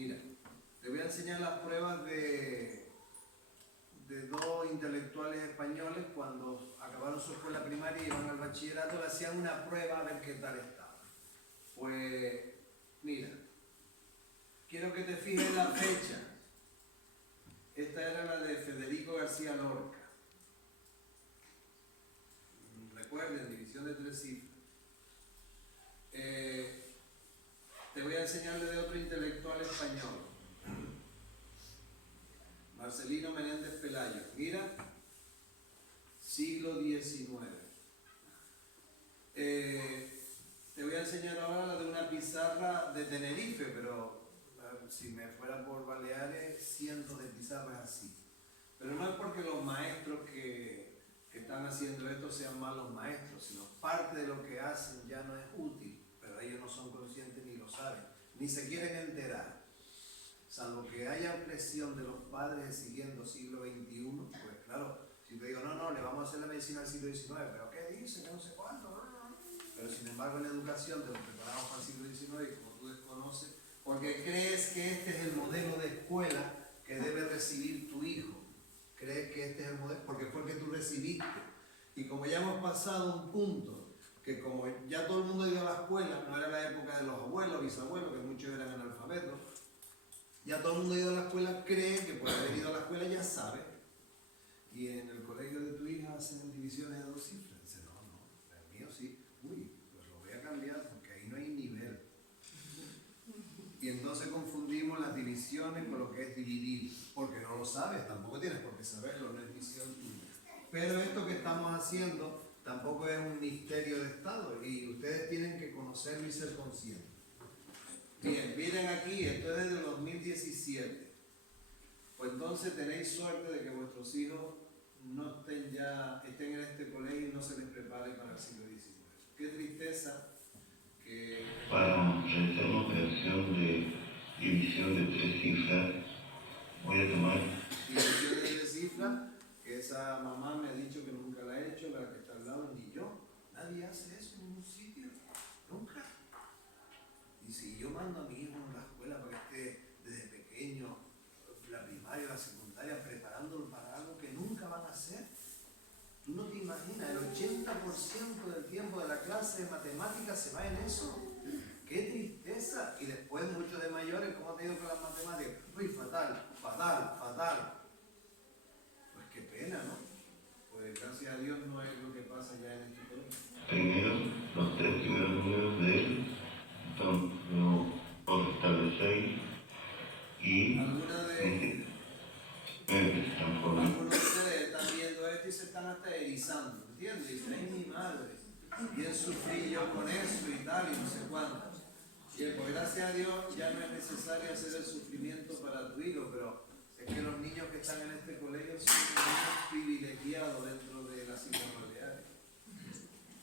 Mira, te voy a enseñar las pruebas de dos intelectuales españoles cuando acabaron su escuela primaria y iban al bachillerato, le hacían una prueba a ver qué tal estaba. Pues, mira, quiero que te fijes en la fecha. Esta era la de Federico García Lorca. Recuerden, división de 3 cifras. Te voy a enseñarle de otro intelectual español. Marcelino Menéndez Pelayo. Mira, siglo XIX. Te voy a enseñar ahora la de una pizarra de Tenerife, pero si me fuera por Baleares, cientos de pizarras así. Pero no es porque los maestros que están haciendo esto sean malos maestros, sino parte de lo que hacen ya no es útil, pero ellos no son conscientes ni lo saben, ni se quieren enterar. Salvo que haya presión de los padres siguiendo siglo XXI, pues claro, si te digo, no, le vamos a hacer la medicina al siglo XIX, pero ¿qué dice? Que no sé cuánto, Pero sin embargo en la educación te lo preparamos para el siglo XIX y como tú desconoces, porque crees que este es el modelo de escuela que debe recibir tu hijo. Crees que este es el modelo, porque fue el que tú recibiste. Y como ya hemos pasado un punto, que como ya todo el mundo iba a la escuela, no era la época de los abuelos, bisabuelos, que muchos eran analfabetos, ya todo el mundo ha ido a la escuela, cree que por haber ido a la escuela ya sabe. Y en el colegio de tu hija hacen divisiones de 2 cifras. Dice, no, el mío sí. Uy, pues lo voy a cambiar porque ahí no hay nivel. Y entonces confundimos las divisiones con lo que es dividir. Porque no lo sabes, tampoco tienes por qué saberlo, no es misión tuya. Pero esto que estamos haciendo tampoco es un misterio de Estado y ustedes tienen que conocerlo y ser conscientes. Bien, miren aquí, esto es desde el 2017. Pues entonces tenéis suerte de que vuestros hijos no estén en este colegio y no se les prepare para el siglo XIX. Qué tristeza que... Para realizar una operación de división de 3 cifras, voy a tomar... División de 3 cifras, que esa mamá me ha dicho que nunca la ha hecho, la que está al lado, ni yo. Nadie hace eso en ningún sitio, nunca. Y si yo mando a mi hijo a la escuela para que esté desde pequeño, la primaria, la secundaria, preparándolo para algo que nunca van a hacer, tú no te imaginas, el 80% del tiempo de la clase de matemáticas se va en eso. ¡Qué tristeza! Y después muchos de mayores, ¿cómo te digo con las matemáticas? Uy, fatal. Pues qué pena, ¿no? Pues gracias a Dios no es lo que pasa ya en este colegio. Primero, los 3 primeros números de él son los establecer y... Algunos de ustedes están viendo esto y se están hasta erizando, ¿entiendes? Y dicen, ¡ay, mi madre! Bien sufrí yo con eso y tal, y no sé cuánto. Y pues gracias a Dios ya no es necesario hacer el sufrimiento para tu hijo, pero es que los niños que están en este colegio son niños privilegiados dentro de las Islas Baleares.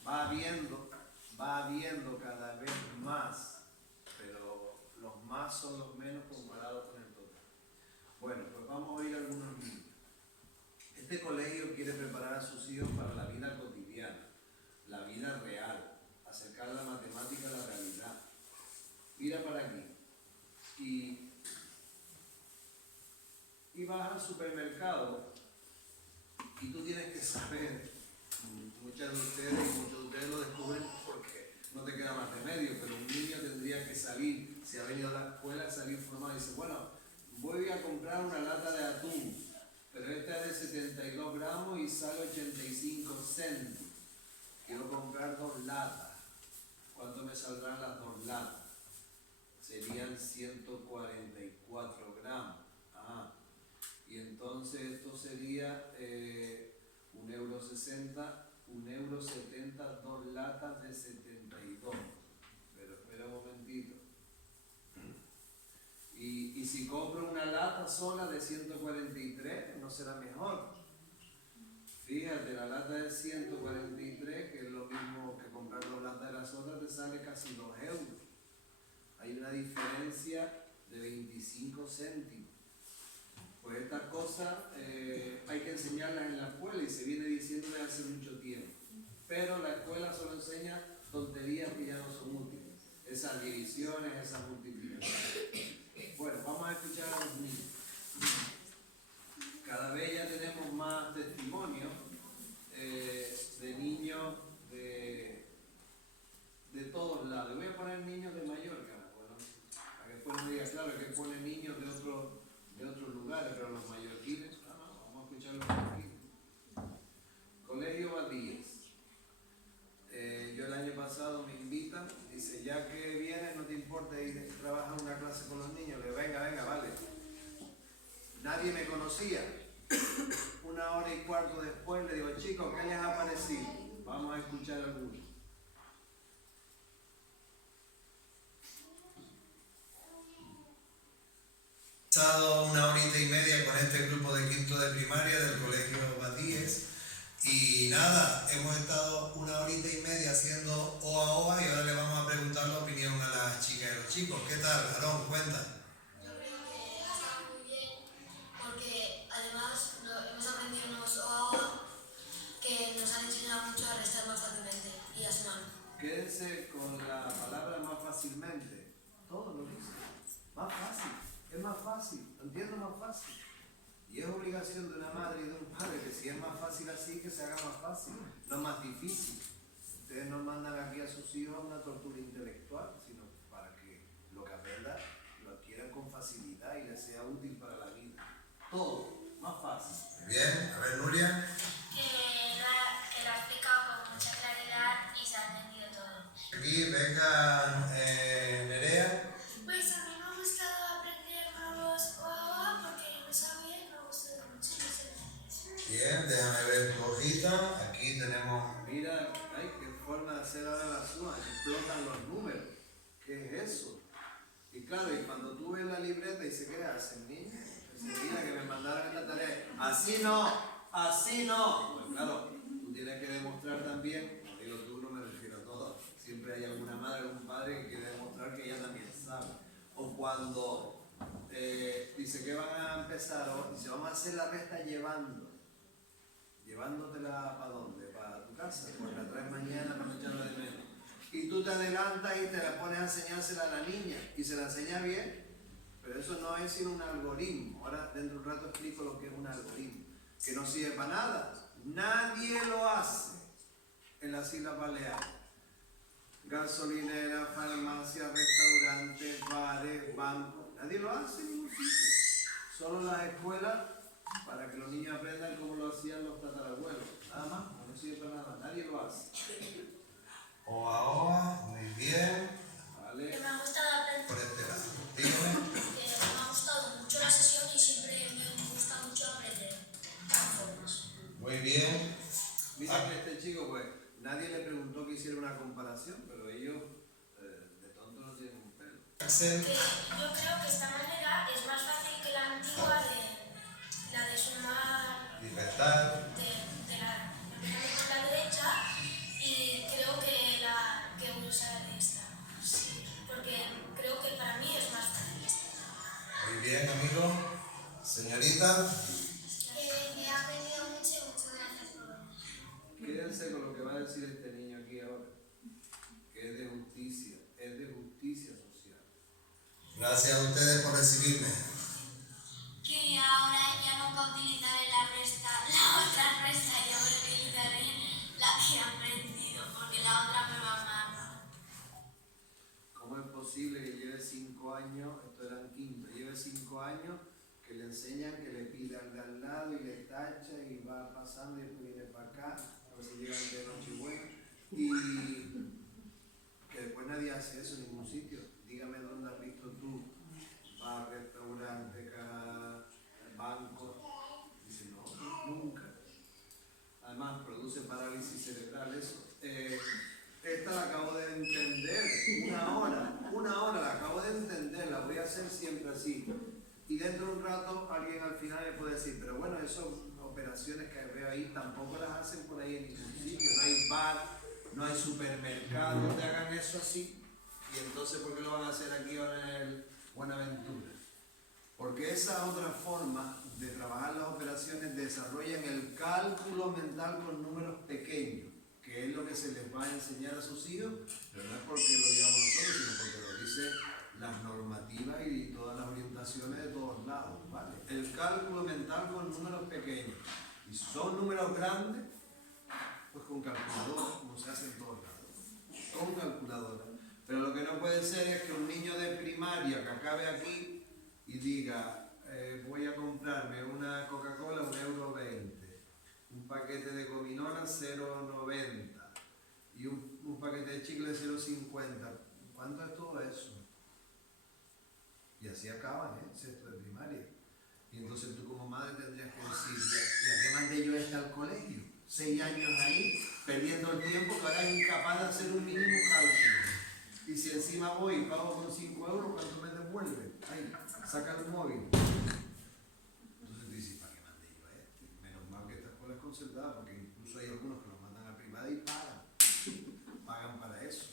Va habiendo cada vez más, pero los más son los menos comparados con el total. Bueno, pues vamos a ir a algunos niños. Este colegio quiere preparar a sus hijos para la vida cotidiana, la vida real, acercar la matemática a la realidad. Mira para aquí. Y vas al supermercado y tú tienes que saber, muchos de ustedes lo descubren porque no te queda más remedio, pero un niño tendría que salir, si ha venido a la escuela, salir informado y dice, bueno, voy a comprar una lata de atún, pero esta es de 72 gramos y sale 85 céntimos. Quiero comprar 2 latas. ¿Cuánto me saldrán las 2 latas? Serían 144 gramos. Y entonces esto sería 1,60 €, 1,70 €, 2 latas de 72. Pero espera un momentito. Y si compro una lata sola de 143, ¿no será mejor? Fíjate, la lata de 143, que es lo mismo que comprar 2 latas de las otras, te sale casi 2 €. Hay una diferencia de 25 céntimos. Pues estas cosas hay que enseñarlas en la escuela y se viene diciendo desde hace mucho tiempo. Pero la escuela solo enseña tonterías que ya no son útiles. Esas divisiones, esas multiplicaciones. Bueno, vamos pone niños de otros lugares, pero los mallorquines, no, vamos a escuchar los mallorquines. Colegio Badíes. Yo el año pasado me invitan, dice, ya que vienes, no te importa ir a trabajar una clase con los niños. Le digo, venga, vale. Nadie me conocía. 1 hora y cuarto después le digo, chicos, ¿qué les ha parecido? Vamos a escuchar algunos. He estado 1 horita y media con este grupo de quinto de primaria del Colegio Badíes. Y nada, hemos estado 1 horita y media haciendo OA y ahora le vamos a preguntar la opinión a las chicas y a los chicos. ¿Qué tal, Aarón? Cuenta. Yo creo que ha estado muy bien porque además hemos aprendido unos OA que nos han enseñado mucho a restar más fácilmente y a sumar. Quédense con la palabra más fácilmente. Todo lo dice. Más fácil. Es más fácil. Lo entiendo más fácil. Y es obligación de una madre y de un padre que si es más fácil así, que se haga más fácil, no más difícil. Ustedes no mandan aquí a sus hijos una tortura intelectual, sino para que lo que aprenda lo adquieran con facilidad y les sea útil para la vida. Todo, más fácil. Bien, a ver, Nuria. Que lo ha explicado con mucha claridad y se ha entendido todo. Aquí, venga, Nerea. Pues a mí me ha gustado aprender nuevos OA porque no sabía y me ha gustado mucho y no sé qué. Bien, déjame ver tu hojita. Aquí tenemos, mira, ay, qué forma de hacer ahora la suma, explotan los números. ¿Qué es eso? Y claro, y cuando tú ves la libreta y dices, ¿qué hacen, niña? Mira que me mandaron esta tarea. Así no, así no. Pues claro, tú tienes que demostrar también, como digo tú, no me refiero a todos. Siempre hay alguna madre o un padre que quiere demostrar que ella también sabe. O cuando dice que van a empezar, o dice, vamos a hacer la resta llevándotela ¿para dónde? ¿Para tu casa? Pues la traes mañana para no echarla de menos. Y tú te adelantas y te la pones a enseñársela a la niña y se la enseña bien, pero eso no es sino un algoritmo. Ahora dentro de un rato explico lo que es un algoritmo, que no sirve para nada. Nadie lo hace en las Islas Baleares. Gasolinera, farmacia, restaurantes, bares, bancos, nadie lo hace en ningún sitio. Solo las escuelas para que los niños aprendan cómo lo hacían los tatarabuelos. Nada más, no sirve para nada, nadie lo hace. Oa, muy bien. Vale. Que me ha gustado aprender. Por este lado. Dígame. Que me ha gustado mucho la sesión y siempre me gusta mucho aprender formas. Muy bien. Mira que este chico, pues, nadie le preguntó que hiciera una comparación, pero ellos de tonto no tienen un pelo. Que yo creo que esta manera es más fácil que la antigua la de sumar Libertad. empezando por la derecha y creo que usar esta. Sí, porque creo que para mí es más fácil esta. Muy bien, amigo. Señorita. He aprendido mucho y muchas gracias por venir. Quédense con lo que va a decir este niño aquí ahora, que es de justicia social. Gracias a ustedes por recibirme. Que ahora ya nunca utilizaré la otra resta, ya utilizaré la que he aprendido, porque la otra me va mal. ¿Cómo es posible que lleve 5 años, esto era en quinto, lleve 5 años que le enseñan que le pida al de al lado y le tacha y va pasando y después viene para acá, a ver si llegan de Nochebuena y que después nadie hace eso en ningún sitio? Dígame dónde has visto tú, bar, restaurante, banco. Dice, no, nunca. Además produce parálisis cerebral eso. Esta la acabo de entender, 1 hora la acabo de entender, la voy a hacer siempre así. Y dentro de un rato alguien al final le puede decir, pero bueno, esas operaciones que veo ahí tampoco las hacen por ahí en ningún sitio, no hay bar, no hay supermercado donde hagan eso así. Y entonces, ¿por qué lo van a hacer aquí ahora en el Buenaventura? Porque esa otra forma de trabajar las operaciones desarrollan el cálculo mental con números pequeños, que es lo que se les va a enseñar a sus hijos, pero no es porque lo digamos nosotros, sino porque lo dicen las normativas y todas las orientaciones de todos lados, ¿vale? El cálculo mental con números pequeños. Y si son números grandes, pues con calculadora, como se hace en todos lados. Con calculadora. Pero lo que no puede ser es que un niño de primaria que acabe aquí y diga, voy a comprarme una Coca-Cola €1,20, un paquete de gominolas €0,90 y un paquete de chicle €0,50. ¿Cuánto es todo eso? Y así acaban, sexto de primaria. Y entonces tú como madre tendrías que decir, ¿y a qué mandé yo al colegio? 6 años ahí, perdiendo el tiempo, que ahora es incapaz de hacer un mínimo cálculo. Y si encima voy y pago con 5 euros, ¿cuánto me devuelve? Ahí, saca el móvil. Entonces tú dices, ¿para qué mandé yo a este? Menos mal que esta escuela es concertada, porque incluso hay algunos que los mandan a privada y pagan. Pagan para eso.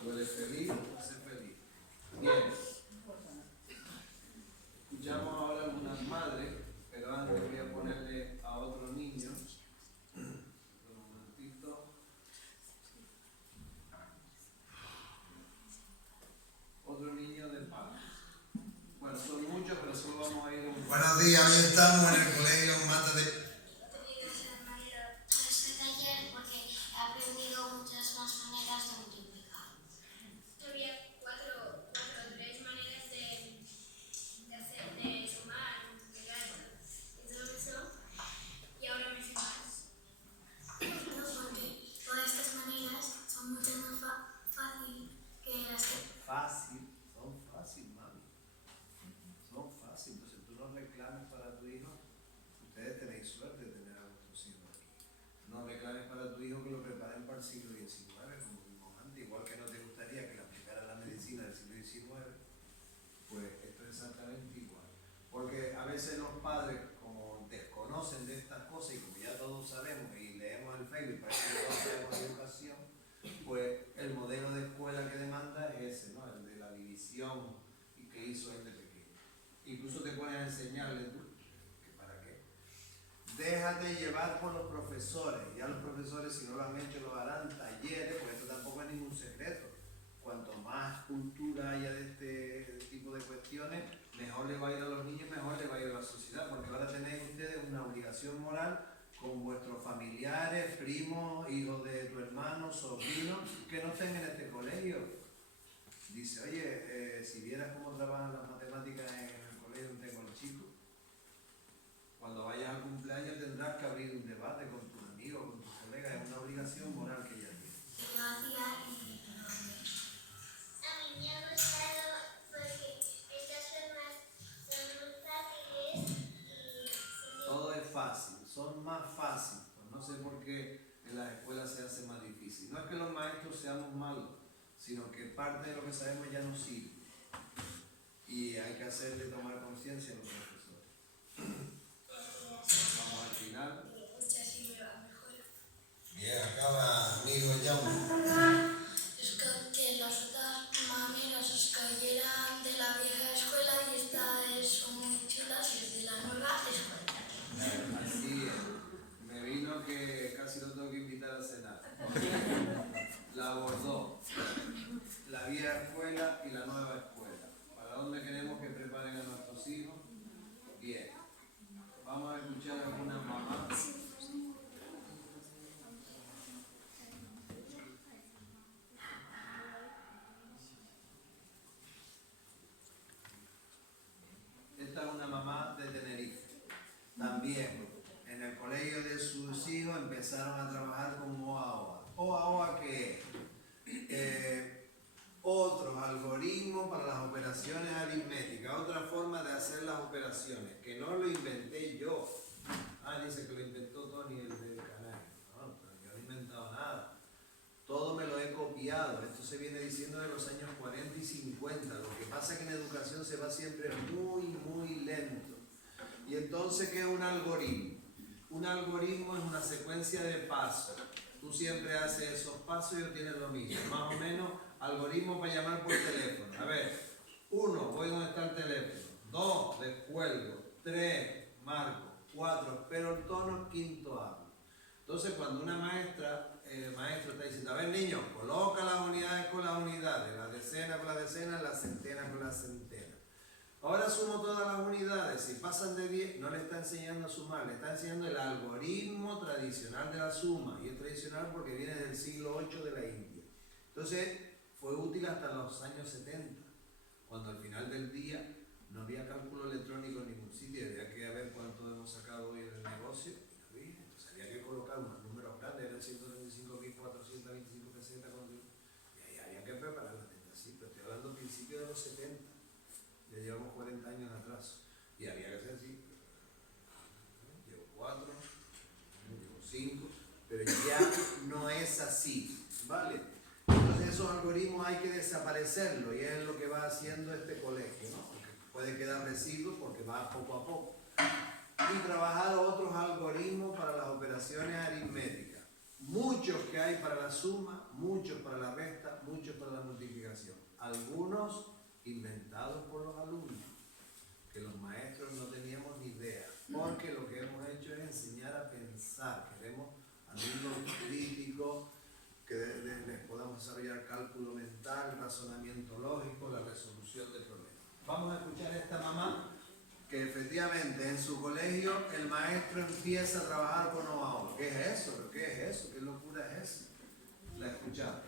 Tú eres feliz, sé feliz. Bien. Escuchamos ahora algunas madres, pero antes voy a ponerle a otro niño. Un momentito. Otro niño de paz. Bueno, son muchos, pero solo vamos a ir a un... Buenos días, hoy estamos en el colegio Mata de... Este taller porque he aprendido muchas más maneras de multiplicar. Había tres maneras de sumar, multiplicar y todo eso, y ahora me sé más. No, porque todas estas maneras son mucho más fáciles que las que... Son fácil, mami. Son fácil. Entonces tú no reclames para tu hijo. Ustedes tenéis suerte de tener a vuestros hijos aquí. No reclames para tu hijo que lo preparen para el siglo XIX, como vimos antes. Igual que no te gustaría que le aplicara la medicina del siglo XIX, pues esto es exactamente igual. Porque a veces los padres, como desconocen de estas cosas y como ya todos sabemos y leemos el Facebook, parece que todos sabemos de educación, pues el modelo de escuela que demanda es ese, ¿no? El de la división y que hizo él de pequeño. Incluso te pones a enseñarle tú, que para qué. Déjate llevar por los profesores. Ya los profesores, si no lo han hecho, lo harán talleres, porque esto tampoco es ningún secreto. Cuanto más cultura haya de este tipo de cuestiones, mejor le va a ir a los niños, mejor le va a ir a la sociedad, porque ahora tenéis ustedes una obligación moral con vuestros familiares, primos, hijos de tu hermano, sobrinos, que no estén en este colegio. Dice, oye, si vieras cómo trabajan las matemáticas en el colegio donde tengo el chico, cuando vayas al cumpleaños tendrás que abrir un debate con tus amigos, con tus colegas, es una obligación moral que ella tiene. Yo hacía y... A mí me ha gustado porque estas formas son muy fáciles y... Todo es fácil, son más fáciles, pues no sé por qué en las escuelas se hace más difícil. No es que los maestros seamos malos, sino que parte de lo que sabemos ya no sirve. Y hay que hacerle tomar conciencia a los profesores. Vamos al final. Bien, acaba amigo Jaume. Es que las otras maneras es que eran de la vieja escuela y estas son muy chulas y es de la nueva escuela. Así es. Me vino que casi lo tengo que invitar a cenar. La abordó. La vieja escuela y la nueva escuela. ¿Para dónde queremos que preparen a nuestros hijos? Bien. Vamos a escuchar a algunas mamás. Esta es una mamá de Tenerife. También en el colegio de sus hijos empezaron a trabajar con OAOA. ¿OAOA qué es? Otros algoritmos para las operaciones aritméticas, otra forma de hacer las operaciones, que no lo inventé yo. Dice que lo inventó Tony, el del canal. No, pero yo no he inventado nada. Todo me lo he copiado. Esto se viene diciendo de los años 40 y 50. Lo que pasa es que en educación se va siempre muy, muy lento. Y entonces, ¿qué es un algoritmo? Un algoritmo es una secuencia de pasos. Tú siempre haces esos pasos y obtienes lo mismo. Más o menos, algoritmo para llamar por teléfono. A ver, 1, voy donde está el teléfono. 2, descuelgo. 3, marco. 4, espero el tono. 5, hablo. Entonces, cuando una maestra, el maestro está diciendo, a ver niños, coloca las unidades con las unidades, la decena con la decena, la centena con la centena. Ahora sumo todas las unidades, si pasan de 10, no le está enseñando a sumar, le está enseñando el algoritmo tradicional de la suma, y es tradicional porque viene del siglo VIII de la India. Entonces, fue útil hasta los años 70. cuando al final del día no había cálculo electrónico en ningún sitio, había que ver cuánto hemos sacado hoy en el negocio, y no había. Entonces había que colocar unos números grandes, eran 135.425 pesetas, y ahí había que preparar la teta así, pero estoy hablando principios de los 70, ya llevamos 40 años atrás, y había que hacer así, llevo 4, llevo 5, pero ya no es así, ¿vale? Entonces esos algoritmos hay que desaparecerlos y es lo que va haciendo este colegio, ¿no? Porque puede quedar residuos porque va poco a poco. Y trabajar otros algoritmos para las operaciones aritméticas. Muchos que hay para la suma, muchos para la resta, muchos para la multiplicación. Algunos inventados por los alumnos, que los maestros no teníamos ni idea. Porque lo que hemos hecho es enseñar a pensar. Queremos alumnos críticos, que les podamos desarrollar cálculo mental, razonamiento lógico, la resolución de problemas. Vamos a escuchar a esta mamá que efectivamente en su colegio el maestro empieza a trabajar con know-how. ¿Qué es eso? ¿Qué es eso? ¿Qué locura es esa? La escuchamos.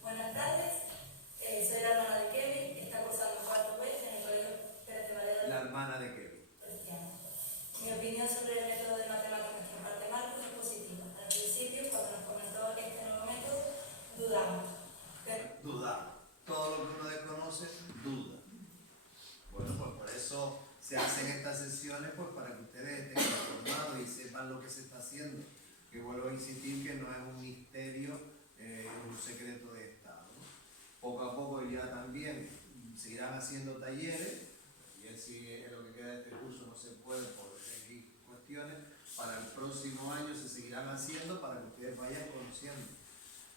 Buenas tardes, soy la hermana de Kevin, que está cursando cuarto vez en el colegio Pérez de Valedor. La hermana de Kevin. Mi opinión sobre el método de matemáticas por parte de Marcos es positiva. Al principio, cuando nos comentó este nuevo método, dudamos. Dudar. Todo lo que uno desconoce, duda. Bueno, pues por eso se hacen estas sesiones, pues para que ustedes estén informados y sepan lo que se está haciendo. Que vuelvo a insistir que no es un misterio, un secreto de Estado, ¿no? Poco a poco ya también seguirán haciendo talleres, y así es lo que queda de este curso, no se puede por X cuestiones. Para el próximo año se seguirán haciendo para que ustedes vayan conociendo.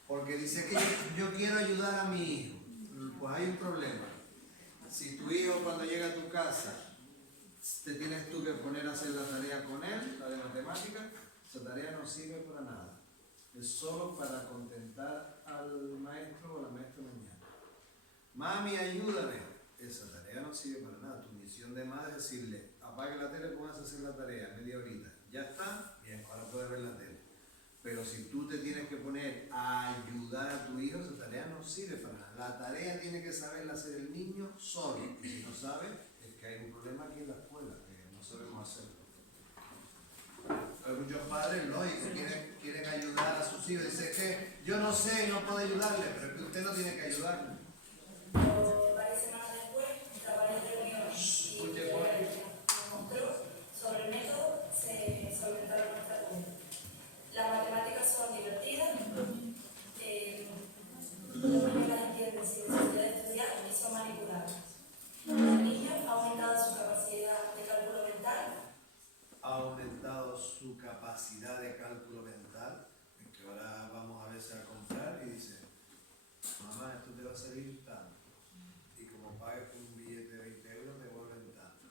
Porque dice que yo quiero ayudar a mi hijo. Pues hay un problema. Si tu hijo cuando llega a tu casa te tienes tú que poner a hacer la tarea con él, la de matemáticas, esa tarea no sirve para nada. Es solo para contentar al maestro o a la maestra mañana. Mami, ayúdame. Esa tarea no sirve para nada. Tu misión de madre es decirle, apague la tele, póngase a hacer la tarea, media horita. ¿Ya está? Bien, ahora puedes ver la tele. Pero si tú te tienes que poner a ayudar a tu hijo, esa tarea no sirve para nada. La tarea tiene que saberla hacer el niño solo. Y si no sabe, es que hay un problema aquí en la escuela, que no sabemos hacerlo. Hay muchos padres, lógico, quieren ayudar a sus hijos. Dicen que yo no sé y no puedo ayudarle, pero es que usted no tiene que ayudarle. Varias semanas después, nuestra varias reuniones y Escuche, nos mostró sobre el método, se solventaron nuestras dudas. Las matemáticas son divertidas, los niños las entienden sin necesidad de estudiar y son manipulables. El niño ha aumentado su capacidad de cálculo mental. Ha aumentado su capacidad de cálculo mental, que ahora vamos a veces a comprar y dice, mamá, esto te va a salir tanto. Y como pagues con un billete de 20 euros, te vuelven tanto.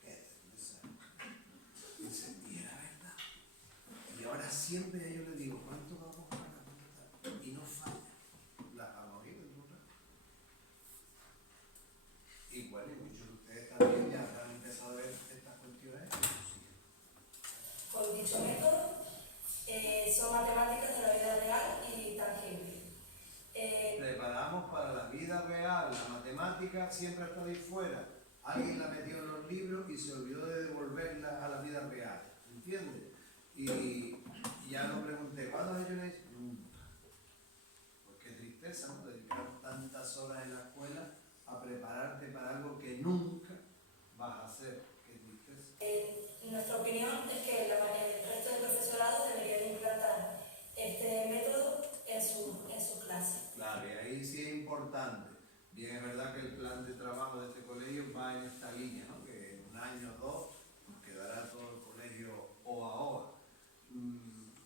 ¿Qué? Dice, y era verdad. Y ahora siempre yo le digo, ¿cuánto vamos a pagar? Y no falla. Las han oído en un rato. Y bueno, y muchos de ustedes también ya han empezado a ver estas cuestiones. Con dicho método, son matemáticas de la vida real y tangibles. Preparamos para la vida real. La matemática siempre ha estado ahí fuera. Alguien la metió en los libros y se olvidó de devolverla a la vida real. ¿Entiendes? Y ya lo pregunté, ¿cuántos años le dicen? Nunca. Porque es tristeza, ¿no? Dedicar tantas horas en la escuela a prepararte para algo que nunca vas a hacer. Qué tristeza. Nuestra opinión es que el resto del profesorado debería implantar este método en su clase. Claro, y ahí sí es importante. Bien, es verdad que el plan de trabajo de este colegio va en esta línea, ¿no? Que en un año o dos nos quedará todo el colegio OA.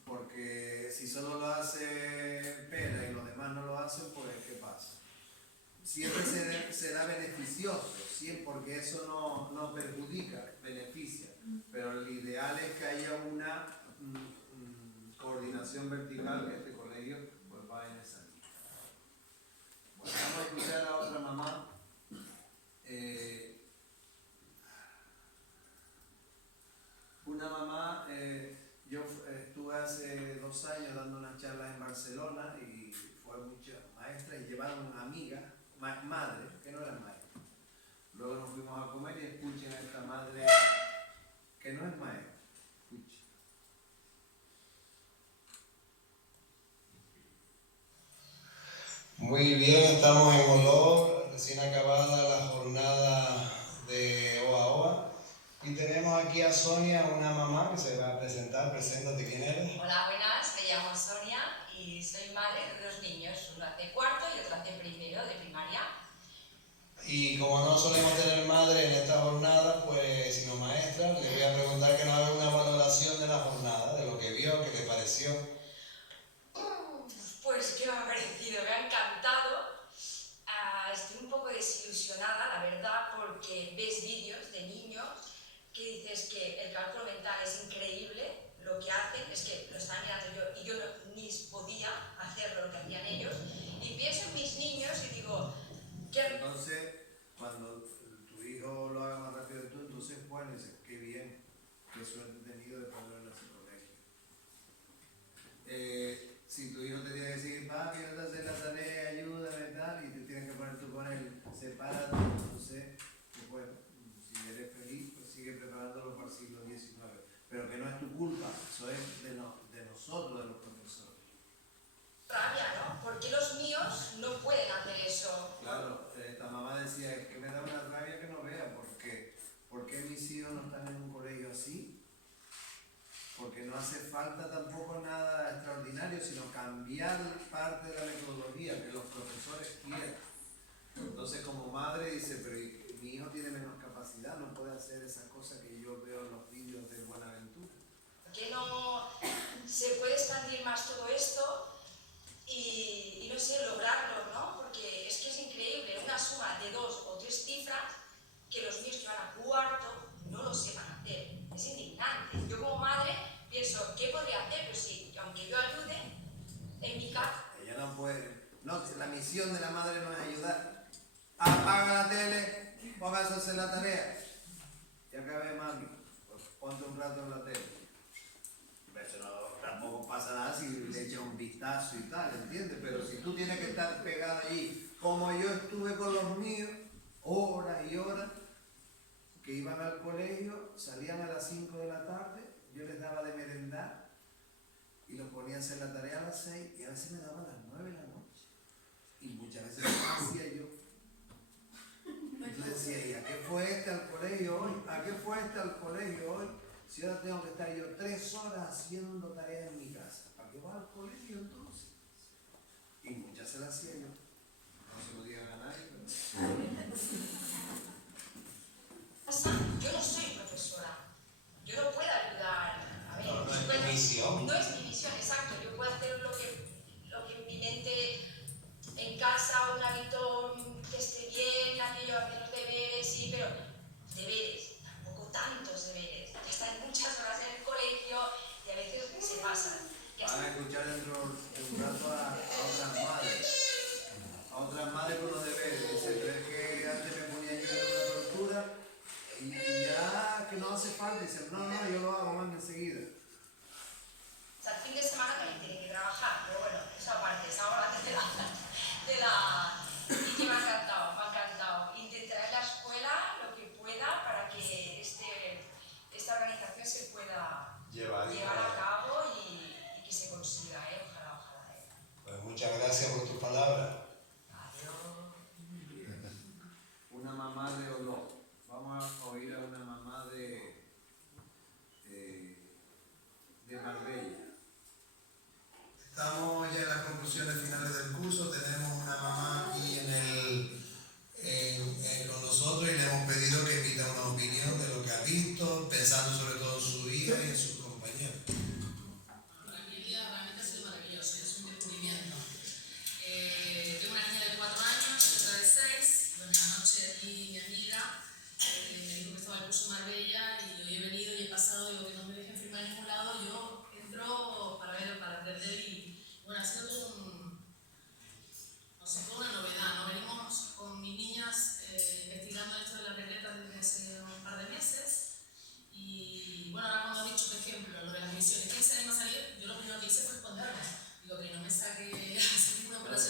Porque si solo lo hace Pera y los demás no lo hacen, pues ¿qué pasa? Siempre será beneficioso, siempre, porque eso no perjudica, beneficia. Pero el ideal es que haya una coordinación vertical, que este colegio pues va en esa línea. Bueno, vamos a escuchar a otra mamá. Una mamá, yo estuve hace 2 años dando unas charlas en Barcelona y fue fue mucha maestra y llevaron amigas, madre, que no eran maestras. Luego nos fuimos a comer y escuchen a esta madre que no es maestra. Escuchen. Muy bien, estamos en Olor, recién acabada la jornada de Oa Oa. Y tenemos aquí a Sonia, una mamá que se va a presentar. Preséntate, ¿quién eres? Hola, buenas, me llamo Sonia y soy madre de dos niños, uno hace cuarto y otro hace primero de primaria. Y como no solemos tener madre en esta jornada, pues sino maestra, le voy a preguntar que nos haga una valoración de la jornada, de lo que vio, qué le pareció. Pues, ¿qué me ha parecido? Me ha encantado. Estoy un poco desilusionada, la verdad, porque ves vídeos de niños que dices que el cálculo mental es increíble, lo que hacen es que lo están mirando yo y yo ni podía hacerlo lo que hacían ellos, y pienso en mis niños y digo, ¿qué? Entonces, cuando tu hijo lo haga más rápido que tú, entonces bueno, dices, qué bien, qué suerte he tenido de ponerlo en ese colegio. Si tu hijo te tiene que decir, papi, no te haces la tarea, ayúdame, tal, y te tienes que poner tú con él, sepárate, entonces, pues bueno, si eres feliz, pues sigue preparándolo para el siglo XIX. Pero que no es tu culpa, eso es de nosotros, de los profesores. Rabia, ¿no? ¿Por qué los míos no pueden hacer eso? Claro, esta mamá decía, es que me da una rabia que no vea, porque ¿por qué mis hijos no están en un colegio así? Porque no hace falta tampoco nada extraordinario, sino cambiar parte de la metodología que los profesores quieran. Entonces, como madre dice, pero mi hijo tiene menos capacidad, no puede hacer esas cosas que yo veo en los vídeos de Buenaventura. ¿Por qué no se puede expandir más todo esto y no sé, lograrlo, ¿no? Porque es que es increíble, una suma de 2 o 3 cifras que los niños que van a cuarto no lo sepan hacer. Es indignante. Yo como madre pienso, ¿qué podría hacer? Pues sí, aunque yo ayude, en mi casa... Ella no puede. No, la misión de la madre no es ayudar. Apaga la tele, póngase a hacer la tarea. Ya acabé, mami, pues ponte un rato en la tele. Eso no, tampoco pasa nada si le echas un vistazo y tal, ¿entiendes? Pero si tú tienes que estar pegado allí, como yo estuve con los míos, horas y horas, que iban al colegio, salían a las 5 de la tarde, yo les daba de merendar y los ponía a hacer la tarea a las 6 y a veces me daban a las 9 de la noche. Y muchas veces lo hacía yo. Y tú decías, ¿y a qué fue este al colegio hoy? ¿A qué fue este al colegio hoy? Si ahora tengo que estar yo 3 horas haciendo tareas en mi casa, ¿para qué vas al colegio entonces? Y muchas se las hacía yo. No se lo digan a nadie, pero... Yo no soy profesora, yo no puedo ayudar. A ver, No es tu misión. No es mi misión, exacto. Yo puedo hacer lo que en mi mente, en casa, un hábito que esté bien, aquello, hacer los deberes, sí, pero deberes, tampoco tantos deberes. Ya están muchas horas en el colegio y a veces se pasan. Van a escuchar dentro de un rato a otras madres con los deberes. Dice, pero es que antes me ponía yo en una tortura y ya que no hace falta. Dice, no, yo lo hago más enseguida. O sea, el fin de semana también tiene que trabajar, pero bueno, eso aparte, esa hora de la... Y que me ha encantado. Intentaré en la escuela lo que pueda para que esta organización se pueda llevar a cabo y que se consiga, ojalá. Pues muchas gracias por tus palabras. Adiós. Una mamá de Olor. Vamos a oír a una mamá de Marbella. Estamos ya en las conclusiones finales del curso. Tenemos una mamá aquí con nosotros y le hemos pedido que emita una opinión de lo que ha visto, pensando sobre todo en su hija y en sus compañeros. Para mí el día realmente ha sido maravilloso, es un descubrimiento. Tengo una niña de 4 años, otra de 6. Bueno, anoche aquí mi amiga me dijo que estaba en el curso Marbella y hoy he venido y he pasado, digo que no me dejen firmar en ningún lado, yo entro para ver, para aprender y bueno, ha sido todo toda una novedad, ¿no? Venimos con mis niñas investigando esto de las regletas desde hace un par de meses y bueno, ahora cuando has dicho, por ejemplo, lo de las misiones, ¿quién se anima a salir? Yo lo primero que hice fue esconderme, digo que no me saque ninguna operación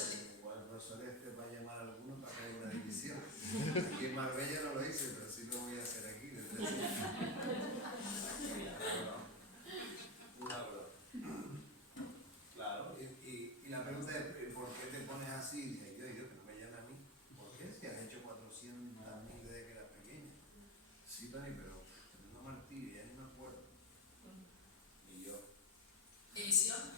así, dije yo que no me llame a mí. ¿Por qué? Si has hecho 400.000 desde que eras pequeña. Sí, Tony, pero no martirio, ya ni me acuerdo. Y yo. División.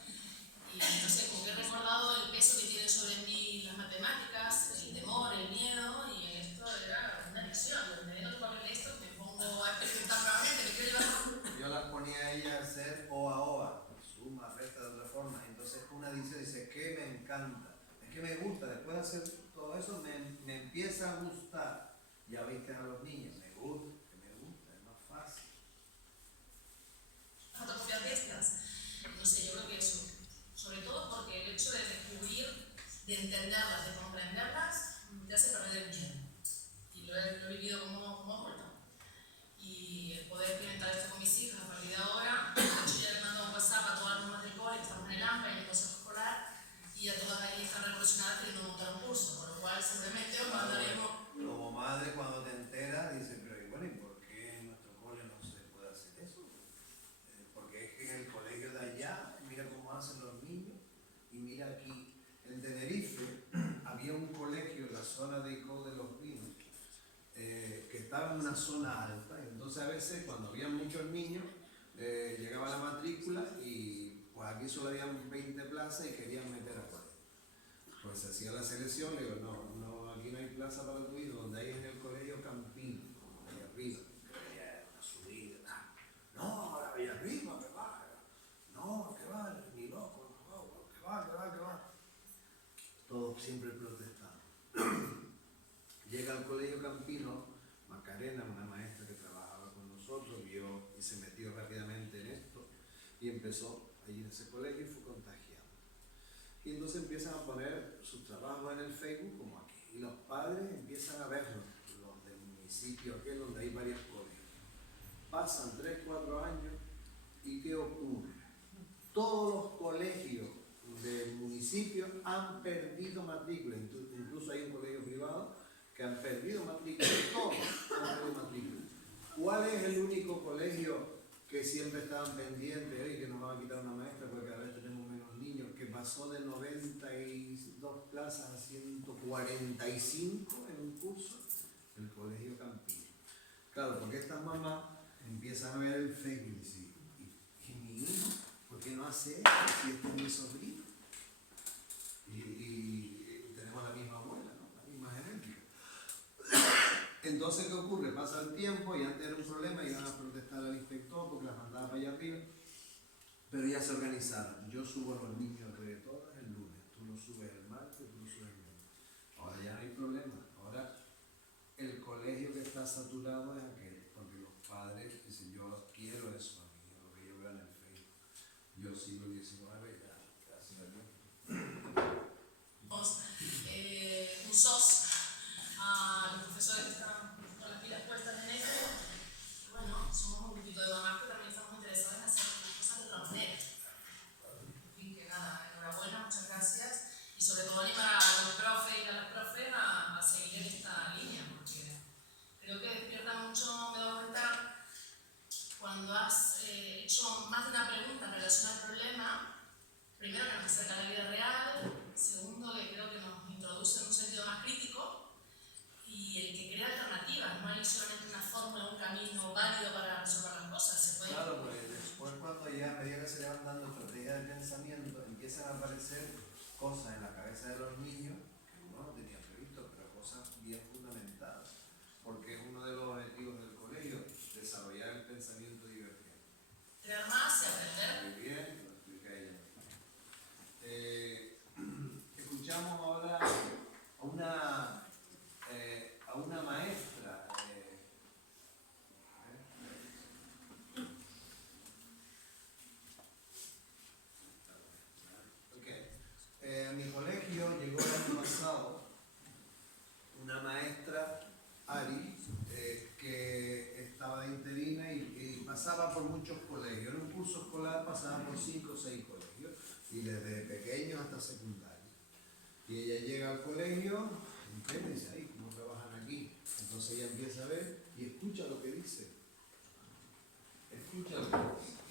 Y no sé, como que he recordado el peso que tienen sobre mí las matemáticas, el temor, el miedo, y esto era una adicción. Me den otro papel de esto, me pongo a experimentar nuevamente, me quiero llevar. Yo las ponía a ella a hacer oa, suma, resta de otra forma. Entonces una dice, que me encanta, es que me gusta, después de hacer todo eso me empieza a gustar. Ya viste a los niños, me gusta, es más fácil. Fotocopias de estas. No sé, yo creo que eso. Sobre todo porque el hecho de descubrir, de entenderlas, de comprenderlas, te hace perder el miedo. Y lo he vivido como adulto. Y el poder experimentar esto con mis hijas a partir de ahora, de hecho ya le mando un WhatsApp a todas las mamás del cole, que estamos en el AMPA, en el consejo escolar, y a todas ahí están revolucionadas queriendo montar un curso, por lo cual seguramente os mandaremos. Como madre, cuando te enteras, dices, pero bueno, ¿y por qué en nuestro cole no se puede hacer eso? Porque es que en el colegio de allá, mira cómo hacen los niños, y mira aquí, en Tenerife, había un colegio en la zona de Icó de los Pinos, que estaba en una zona alta, y entonces a veces cuando había muchos niños, llegaba la matrícula y pues aquí solo habían 20 plazas y querían meter a 40. Pues se hacía la selección, le digo, no, aquí no hay plaza para tu hijo, donde hay es en el colegio Campino, ahí arriba, que era una subida, no, ahora ahí arriba, que va, no, que va, ni loco, no, que va. Todos siempre protestando. Llega al colegio Campino, Macarena, una maestra que trabajaba con nosotros, vio y se metió rápidamente en esto y empezó allí en ese colegio y fue contagiando. Y entonces empiezan a poner sus trabajos en el Facebook como aquí. Y los padres empiezan a verlos, los del municipio aquel donde hay varios colegios. Pasan 3, 4 años y ¿qué ocurre? Todos los colegios del municipio han perdido matrícula, incluso hay un colegio privado que han perdido matrícula, todos han perdido matrícula. ¿Cuál es el único colegio que siempre estaban pendientes, oye, que nos van a quitar una maestra porque cada vez tenemos menos niños, que pasó de 92 plazas a 145 en un curso? El colegio Campino. Claro, porque estas mamás empiezan a ver el Facebook y dicen, ¿y mi hijo? ¿Por qué no hace esto si este es mi sobrino? Y tenemos la misma abuela, ¿no? La misma genética. Entonces, ¿qué ocurre? Pasa el tiempo y antes era un problema, iban a protestar al inspector porque las mandaba para allá arriba, pero ya se organizaron. Yo subo a los niños de todas el lunes, tú lo subes el martes, tú lo subes el lunes. Ahora ya no hay problema, ahora el colegio que está saturado es aquel, porque los padres dicen, yo quiero eso a mí, lo que yo veo en el Facebook. Yo sigo el 19 ya, gracias a Dios. Un SOS a los profesores que están con las pilas puestas en esto. Bueno, somos un grupito de mamás que también estamos interesados en hacer las cosas de otra manera. En fin, que nada, enhorabuena, muchas gracias. Y sobre todo animar a los profes y a las profes a seguir en esta línea, porque creo que despierta mucho, me he dado cuenta, cuando has hecho más de una pregunta en relación al problema. Primero, que nos acerca a la vida real. Segundo, que creo que nos introduce en un sentido más crítico. Y el que crea alternativas, no hay solamente una fórmula, un camino válido para resolver las cosas. Se puede... Claro, pues después cuando ya a medida que se le van dando estrategias de pensamiento, empiezan a aparecer cosas en la cabeza de los niños que uno no tenía previsto, pero cosas bien fundamentadas. Porque es uno de los objetivos del colegio, desarrollar el pensamiento divergente. Crear más y aprender. Muy bien, lo explica ella. Escuchamos ahora a una maestra. A mi colegio llegó el año pasado una maestra, Ari, que estaba de interina y pasaba por muchos colegios. En un curso escolar pasaba por 5 o 6 colegios, y desde pequeños hasta secundarios. Y ella llega al colegio y dice, ay, ¿cómo trabajan aquí? Entonces ella empieza a ver y escucha lo que dice. Escucha lo que dice.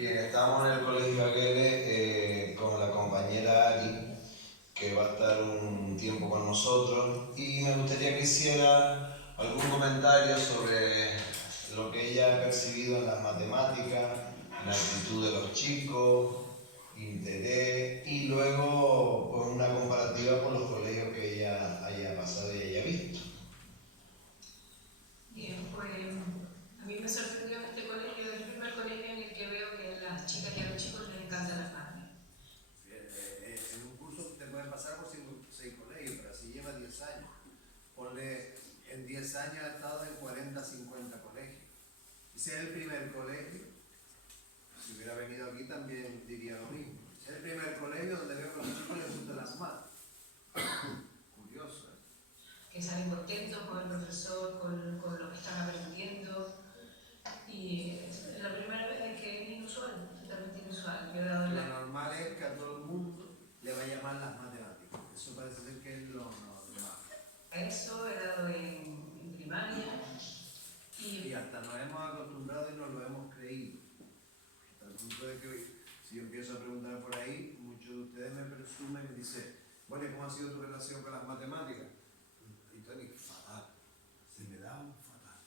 Bien, estamos en el Colegio Aguele con la compañera Ari, que va a estar un tiempo con nosotros, y me gustaría que hiciera algún comentario sobre lo que ella ha percibido en las matemáticas, la actitud de los chicos, interés, y luego pues, una comparativa con los colegios que ella haya pasado y haya visto. Bien, pues a mí me sorprendió en este colegio, es el primer colegio en el que veo que a las chicas y a los chicos les encantan las mates. En un curso te pueden pasar por 6 colegios, pero así lleva 10 años. Ponle, en 10 años ha estado en 40, 50 colegios. Y si es el primer colegio, si hubiera venido aquí también diría lo mismo. Es el primer colegio donde veo que a los chicos les gustan las mates. Curioso, ¿eh? Que salen contentos con el profesor, con lo que están aprendiendo. Y es la primera vez que es inusual, totalmente inusual. Yo he dado Lo normal es que a todo el mundo le va a llamar las matemáticas. Eso parece ser que es lo normal. a eso, he dado en primaria. Y hasta nos hemos acostumbrado y nos lo hemos creído. Hasta el punto de que hoy, si yo empiezo a preguntar por ahí, muchos de ustedes me presumen y dicen, bueno, ¿y cómo ha sido tu relación con las matemáticas? Y Tony, fatal. Se me da un fatal.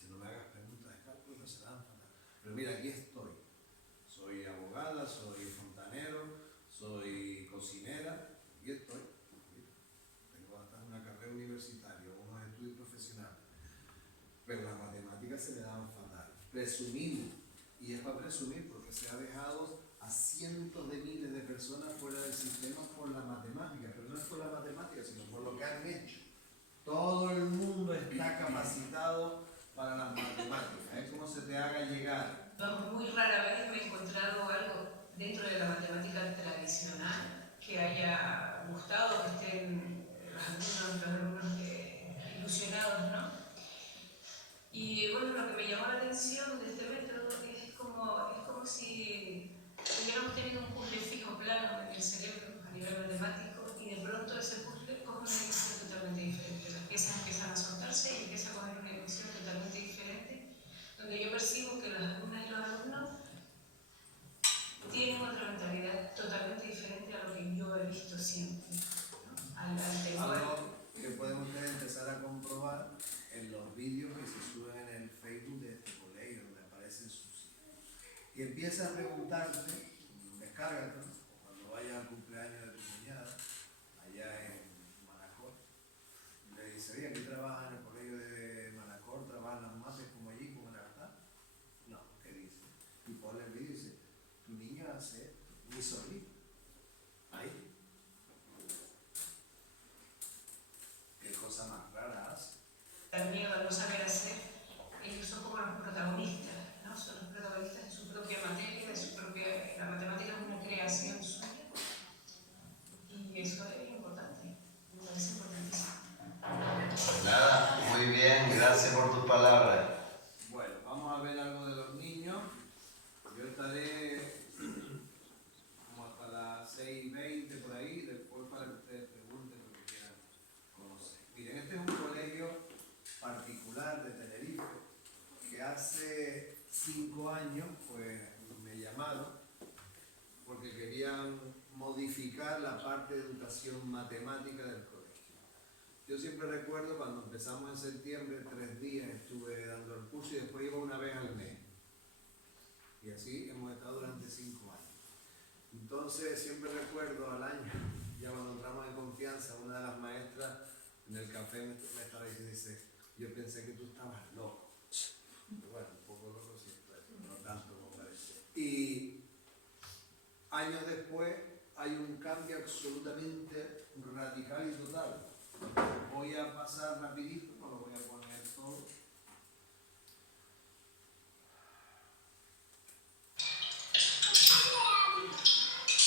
Si no me hagas preguntas de cálculo, no se dan fatal. Pero mira, aquí estoy. Soy abogada, soy fontanero, soy cocinera, y estoy. Tengo hasta una carrera universitaria, unos estudios profesionales. Pero las matemáticas se le dan fatal. Presumimos, y es para presumir porque se ha dejado a cientos de miles de personas fuera del sistema por la matemática, pero no es por la matemática, sino por lo que han hecho. Todo el mundo está capacitado para las matemáticas, es como se te haga llegar. Vamos, muy rara vez me he encontrado algo dentro de la matemática tradicional que haya gustado, que estén los alumnos ilusionados, ¿no? Y bueno, lo que me llamó la atención de este método es como si hubiéramos tenido un puzzle fijo plano en el cerebro a nivel matemático y de pronto ese puzzle coge una dimensión totalmente diferente. Las piezas empiezan a soltarse y empieza a coger una dimensión totalmente diferente, donde yo percibo que las alumnas y los alumnos tienen otra mentalidad totalmente diferente a lo que yo he visto siempre, ¿no? Al temor. Algo que pueden ustedes empezar a comprobar en los vídeos que se suben en el Facebook de este colegio, donde aparecen sus hijos. Y empieza a preguntarte, descárgatelo, cuando vayas al cumpleaños de tu cuñada, allá en Manacor, y le dice, oye, aquí trabaja en el colegio de Manacor, trabajan las mates como allí, como en Artá. No, ¿qué dice? Y pone el vídeo y dice, tu niño hace esto, mi sobrino. Ahí. ¿Qué cosa más rara hace? También al no saber hacer, ellos son como los protagonistas, ¿no? Son los protagonistas de su propia materia, de su propia... La matemática es una creación suya y eso es importante, me parece importantísimo. Pues nada, muy bien, gracias por tus palabras. Bueno, vamos a ver algo de los niños. Yo estaré como hasta las 6:20 por ahí, después para que ustedes pregunten lo que quieran conocer. Miren, este es un colegio particular de Tenerife que hace 5 años pues me llamaron porque querían modificar la parte de educación matemática del colegio. Yo siempre recuerdo cuando empezamos en septiembre, 3 días estuve dando el curso y después iba una vez al mes. Y así hemos estado durante 5 años. Entonces siempre recuerdo al año, ya cuando entramos en confianza, una de las maestras en el café me estaba diciendo, dice, yo pensé que tú estabas loco. Pero bueno, un poco loco siempre, no tanto como parece. Y años después hay un cambio absolutamente radical y total. Voy a pasar rapidito, no lo voy a poner todo.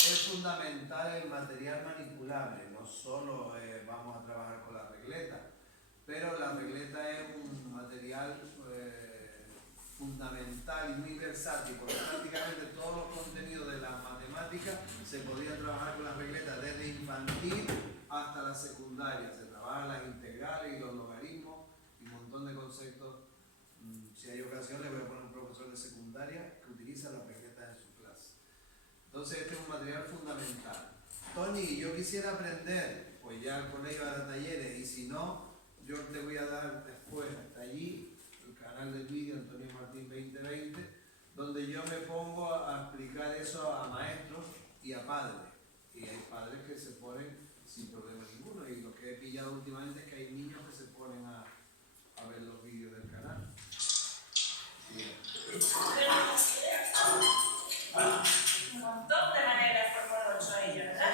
Es fundamental el material manipulable, no solo vamos a trabajar con la regleta, pero la regleta es un material fundamental y muy versátil, porque prácticamente todos los contenidos de las matemáticas se podía trabajar con la regleta desde infantil hasta la secundaria. Se trabajan las integrales y los logaritmos y un montón de conceptos. Si hay ocasión, le voy a poner un profesor de secundaria que utiliza la regleta en su Entonces este es un material fundamental. Tony, yo quisiera aprender, pues ya el colegio hará talleres, y si no, yo te voy a dar después hasta allí el canal de vídeo Antonio Martín 2020, donde yo me pongo a explicar eso a maestros y a padres. Y hay padres que se ponen sin problema ninguno, y lo que he pillado últimamente es que hay niños que se ponen a ver los vídeos del canal. Sí. Un montón de maneras por 8 a ella, ¿verdad?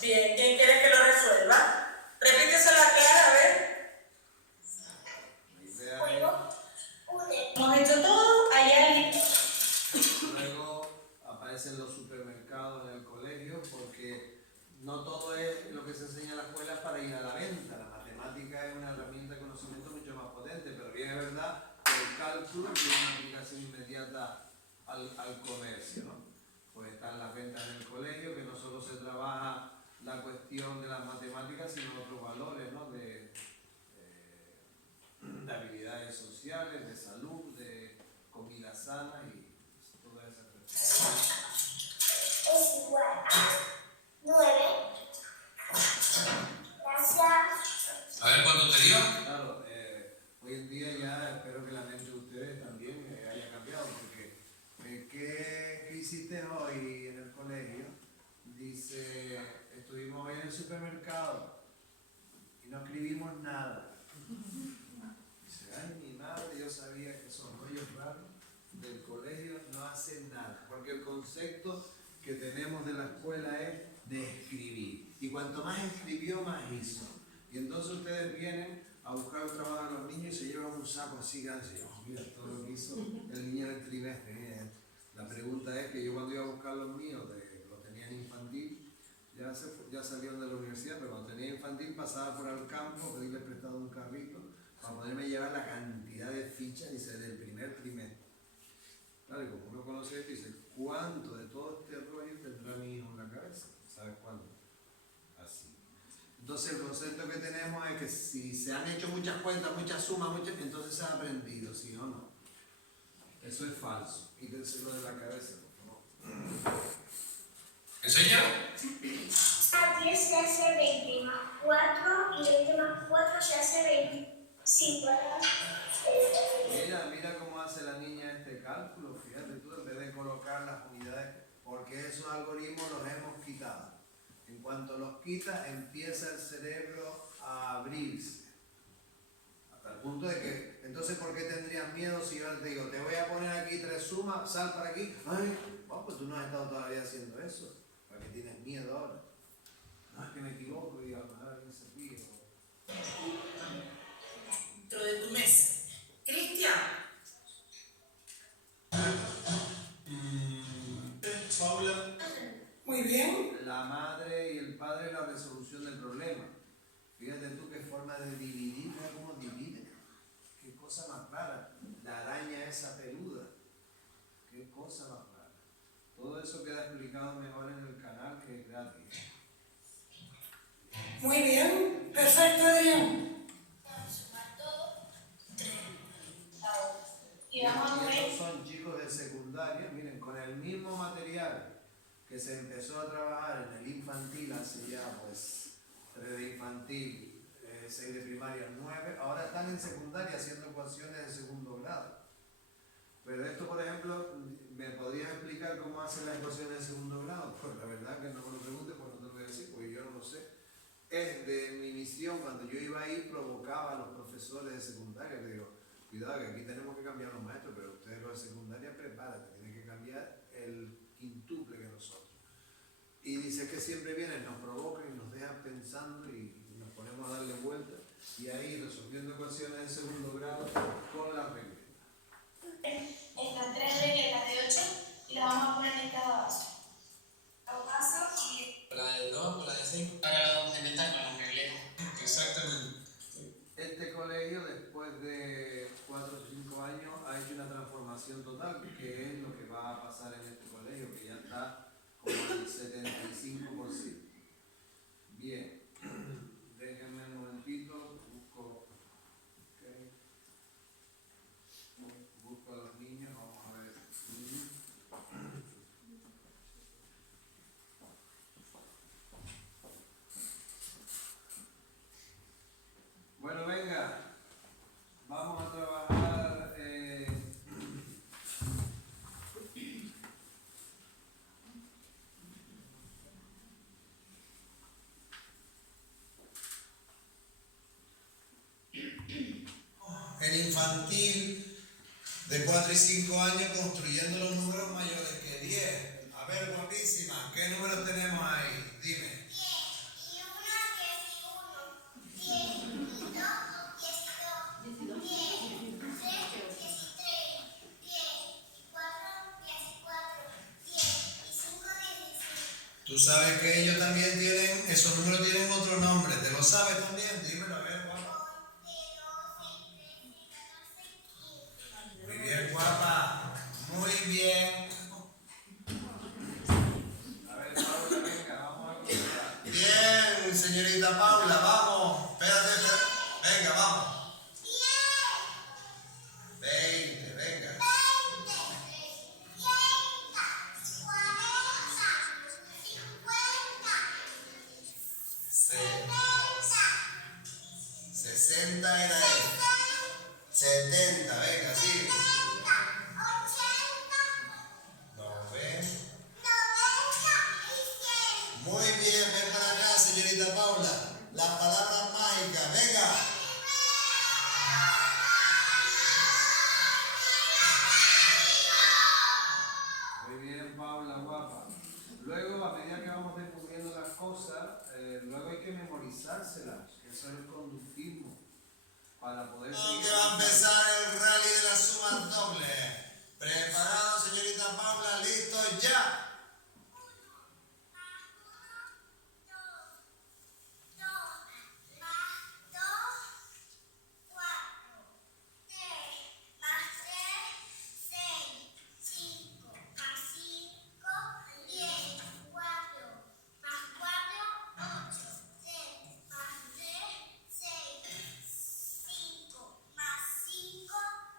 Bien, ¿quién quiere que lo resuelva? Repíteselo a Clara, a ver. La idea es... Hemos hecho todo, hay alguien. Luego aparecen los supermercados en el colegio, porque no todo es lo que se enseña en la escuela para ir a la venta. La matemática es una herramienta de conocimiento mucho más potente, pero bien es verdad que el cálculo tiene una aplicación inmediata al comercio, ¿no? Pues están las ventas en el colegio, que no solo se trabaja la cuestión de las matemáticas, sino otros valores, ¿no? De habilidades sociales, de salud, de comida sana y toda esa cuestión. Es igual a 9. Gracias. A ver cuánto te dio. Claro, hoy en día ya espero que la mente de ustedes también haya cambiado, porque ¿qué hiciste hoy en el colegio? Dice, estuvimos hoy en el supermercado y no escribimos nada. Dice, ay, mi madre, yo sabía que esos rollos raros del colegio no hacen nada, porque el concepto que tenemos de la escuela es de escribir, y cuanto más escribió, más hizo. Y entonces ustedes vienen a buscar un trabajo a los niños y se llevan un saco así grande y dicen, oh, mira todo lo que hizo el niño del trimestre. Mira. La pregunta es que yo cuando iba a buscar los míos, lo tenía en infantil, ya salieron de la universidad, pero cuando tenía infantil pasaba por el campo, pedirle prestado un carrito para poderme llevar la cantidad de fichas, dice, del primer trimestre. Claro, y como uno conoce esto, dice, ¿cuánto de todo este rollo tendrá mi hijo en la cabeza? ¿Sabes cuánto? Así. Entonces el concepto que tenemos es que si se han hecho muchas cuentas, muchas sumas, entonces se ha aprendido, si no, no. Eso es falso. Quítenselo de la cabeza, por favor. ¿Enseña? A 10 se hace 20 más 4 y 20 más 4 se hace 25. Mira cómo hace la niña este cálculo, fíjate tú, en vez de colocar las unidades, porque esos algoritmos los hemos quitado. En cuanto los quitas, empieza el cerebro a abrirse. Hasta el punto de que, entonces, ¿por qué tendrías miedo si yo te digo, te voy a poner aquí 3 sumas, sal para aquí? Ay, pues tú no has estado todavía haciendo eso. ¿Para qué tienes miedo ahora? No, es que me equivoco y a lo mejor alguien se ríe. Dentro de tu mesa. Cristian. Paula. Muy bien. La madre y el padre, la resolución del problema. Fíjate tú qué forma de dividir, mira cómo divide. Qué cosa más rara. La araña esa peluda. Qué cosa más rara. Todo eso queda explicado mejor en el canal, que es gratis. Muy bien. Perfecto, Adrián. Sumar todo, 3. Y vamos a ver. Estos son chicos de secundaria, miren, con el mismo material que se empezó a trabajar en el infantil hace ya, pues, 3 de infantil, 6 de primaria, 9, ahora están en secundaria haciendo ecuaciones de segundo grado. Pero esto, por ejemplo, ¿me podrías explicar cómo hacen las ecuaciones de segundo grado? Pues la verdad que no me lo preguntes, pues no te lo voy a decir, porque yo no lo sé. Es de mi misión, cuando yo iba ahí, provocaba a los profesores de secundaria, que digo, cuidado que aquí tenemos que cambiar los maestros, pero ustedes los de secundaria, prepárate, tienen que cambiar el quintuple que nosotros. Y dice que siempre vienen, nos provocan y nos dejan pensando y nos ponemos a darle vueltas y ahí resolviendo ecuaciones de segundo grado con las reglas. Estas 3 reglas de 8 y las vamos a poner en cada vaso. Los vasos y... La de 2, la de 6. Ahora lo vamos a inventar con las regletas. Exactamente. Este colegio, después de 4 o 5 años, ha hecho una transformación total, que es lo que va a pasar en este colegio, que ya está como al 75%. Bien, déjenme un momentito, busco a los niños, vamos a ver. infantil de 4 y 5 años construyendo los números mayores que 10. A ver, guapísima, ¿qué números tenemos ahí? Dime. 10 y 1, 10 y 1. 10 y 2, 10 y 2. 10, 3, 10 y 3. 10 y 4, 10 y 4. 10 y 5, 10 y 5. Tú sabes que ellos también tienen, esos números tienen otro nombre. ¿Te lo sabes también? Dímelo, a ver, guapa. 11, 12, 13, 14, 15. Muy bien, guapa. Muy bien. A ver, Paula, venga, vamos a comenzar. Bien, señorita Paula, vamos. Espérate. Venga, vamos. 20, venga. 60 era él. 70, venga, sigue. 90. Muy bien, ven para acá, señorita Paula. Las palabras mágicas, venga. Muy bien, Paula, guapa. Luego, a medida que vamos descubriendo las cosas, luego hay que memorizárselas. Eso es el conductismo. Para poder seguir. Que va a empezar el rally de las sumas dobles. ¿Preparado, señorita Paula? ¿Listo? ¡Ya!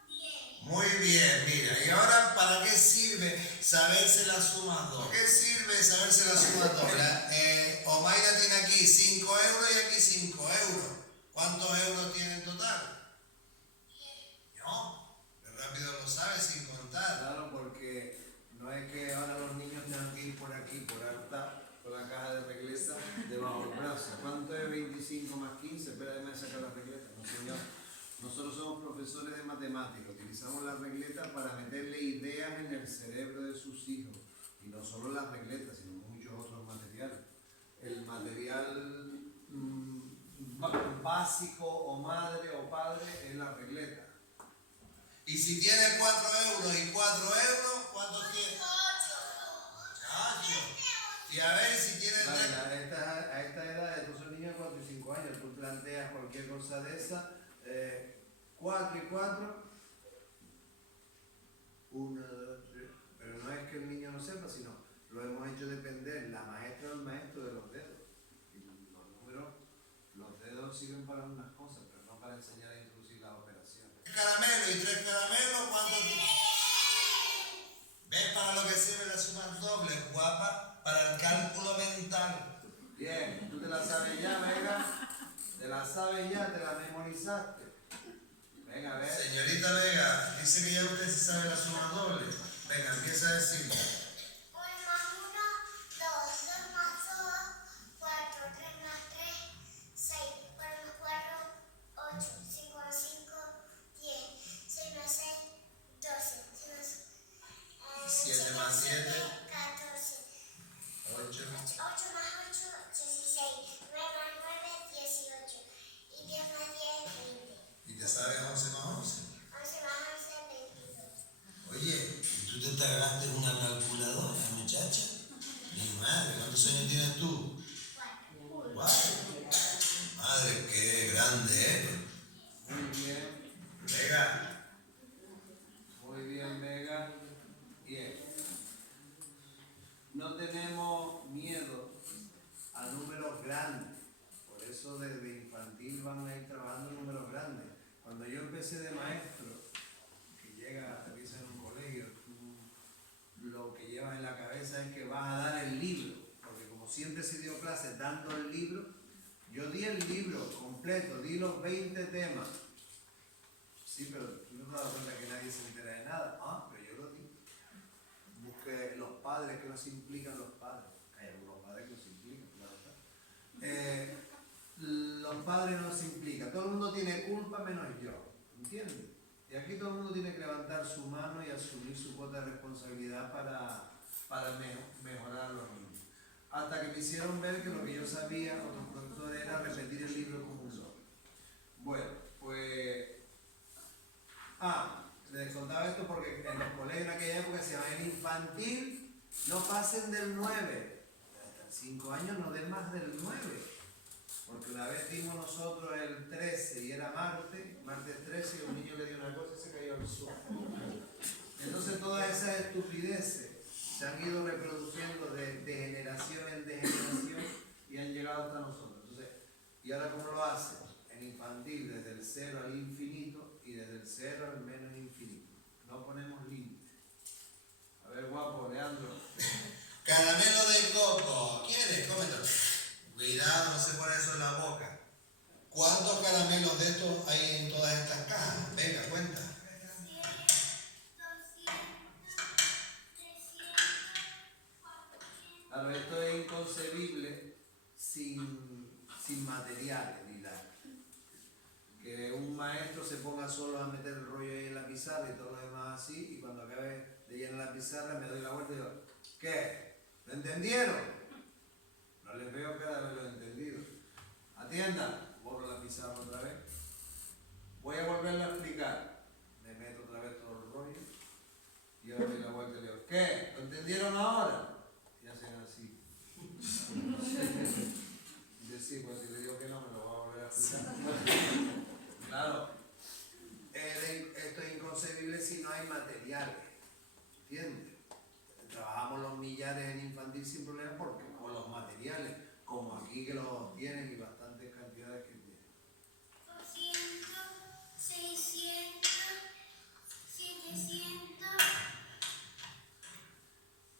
10. Muy bien, mira, y ahora ¿para qué sirve saberse la suma doble? ¿Qué sirve saberse la suma doble? Omaira tiene aquí 5 euros y aquí 5 euros. ¿Cuántos euros tiene en total? 10. No, qué rápido lo sabes sin contar. Claro, porque no es que ahora los niños tengan que ir por aquí, por alta, con la caja de regleta debajo del brazo. ¿Cuánto es 25 más 15? Espera, déjame sacar la regleta. No, señor. Nosotros somos profesores de matemáticas, utilizamos las regletas para meterle ideas en el cerebro de sus hijos. Y no solo las regletas, sino muchos otros materiales. El material básico o madre o padre es la regleta. Y si tiene 4 euros y 4 euros, ¿cuántos tiene? 8. Y a ver si tiene... A esta edad, estos son niños de 4 y 5 años, tú planteas cualquier cosa de esa, 4 y 4, 1, 2, 3, pero no es que el niño no sepa, sino lo hemos hecho depender, la maestra o el maestro, de los dedos. Y los números, los dedos sirven para unas cosas, pero no para enseñar a introducir las operaciones. Caramelo y 3 caramelos, ¿cuántos tiene? ¿Ves para lo que sirve la suma doble, guapa? Para el cálculo mental. Bien, tú te la sabes ya, Vega. Te la sabes ya, te la memorizaste. Venga, a ver. Señorita Vega, dice que ya usted se sabe la suma doble. Venga, empieza a decirlo. 1 más 1, 2, 2 más 2, 4, 3 más 3, 6, 4 más 4, 8, 5 más 5, 10, 6 más 6, 12, 7 más 7, 14, 8. 8 más 8, 16, 9 más 9, 18, y 10 más 10, 20. ¿Y te sabes 11 más 11? 11 más 11, 22. Oye, ¿tú te tragaste una calculadora, muchacha? Mi madre, ¿cuántos años tienes tú? 4. 4. Madre, qué grande eres. Muy bien. Vega. Muy bien, Vega. Bien. No tenemos miedo a números grandes. Por eso desde infantil van a ir trabajando números grandes. Cuando yo empecé de maestro, que empieza en un colegio, lo que llevas en la cabeza es que vas a dar el libro. Porque como siempre se dio clases dando el libro, yo di el libro completo, di los 20 temas. Sí, pero tú no te das cuenta que nadie se entera de nada. Ah, pero yo lo di. Busque los padres, que no se implican los padres. Hay algunos padres que no se implican, claro está. Los padres no se implican. Todo el mundo tiene culpa menos yo. ¿entiendes? Y aquí todo el mundo tiene que levantar su mano y asumir su cuota de responsabilidad para mejorar a los niños. Hasta que me hicieron ver que lo que yo sabía, otros profesores, era repetir el libro como un solo. Bueno, pues... les contaba esto porque en los colegios en aquella época se llamaban infantil, no pasen del 9. Hasta 5 años no den más del 9. Porque una vez dimos nosotros el 13 y era martes 13, y un niño le dio una cosa y se cayó al suelo. Entonces todas esas estupideces se han ido reproduciendo de generación en generación y han llegado hasta nosotros. Entonces, ¿y ahora cómo lo hacen? En infantil, desde el 0 al infinito y desde el 0 al menos infinito. No ponemos límite. A ver, guapo, Leandro. Caramelo de coco. ¿Quieres? Cómetelo. Cuidado, no se pone eso en la boca. ¿Cuántos caramelos de estos hay en todas estas cajas? Venga, cuenta. 100, 200, 300, 400. Claro, esto es inconcebible sin materiales ni nada. Que un maestro se ponga solo a meter el rollo ahí en la pizarra y todo lo demás así, y cuando acabe de llenar la pizarra me doy la vuelta y digo, ¿qué? ¿Lo entendieron? No les veo cada vez lo entendido. Atiendan, borro la pizarra otra vez. Voy a volverla a explicar. Me meto otra vez todo el rollo y ahora doy la vuelta y digo, ¿qué? ¿Lo entendieron ahora? Y hacen así. Dice, sí, pues si le digo que no, me lo voy a volver a explicar. Claro, esto es inconcebible si no hay materiales, ¿entiendes? Trabajamos los millares en infantil sin problema porque con los materiales, como aquí que los tienen y bastantes cantidades que tienen. 200, 600, 700,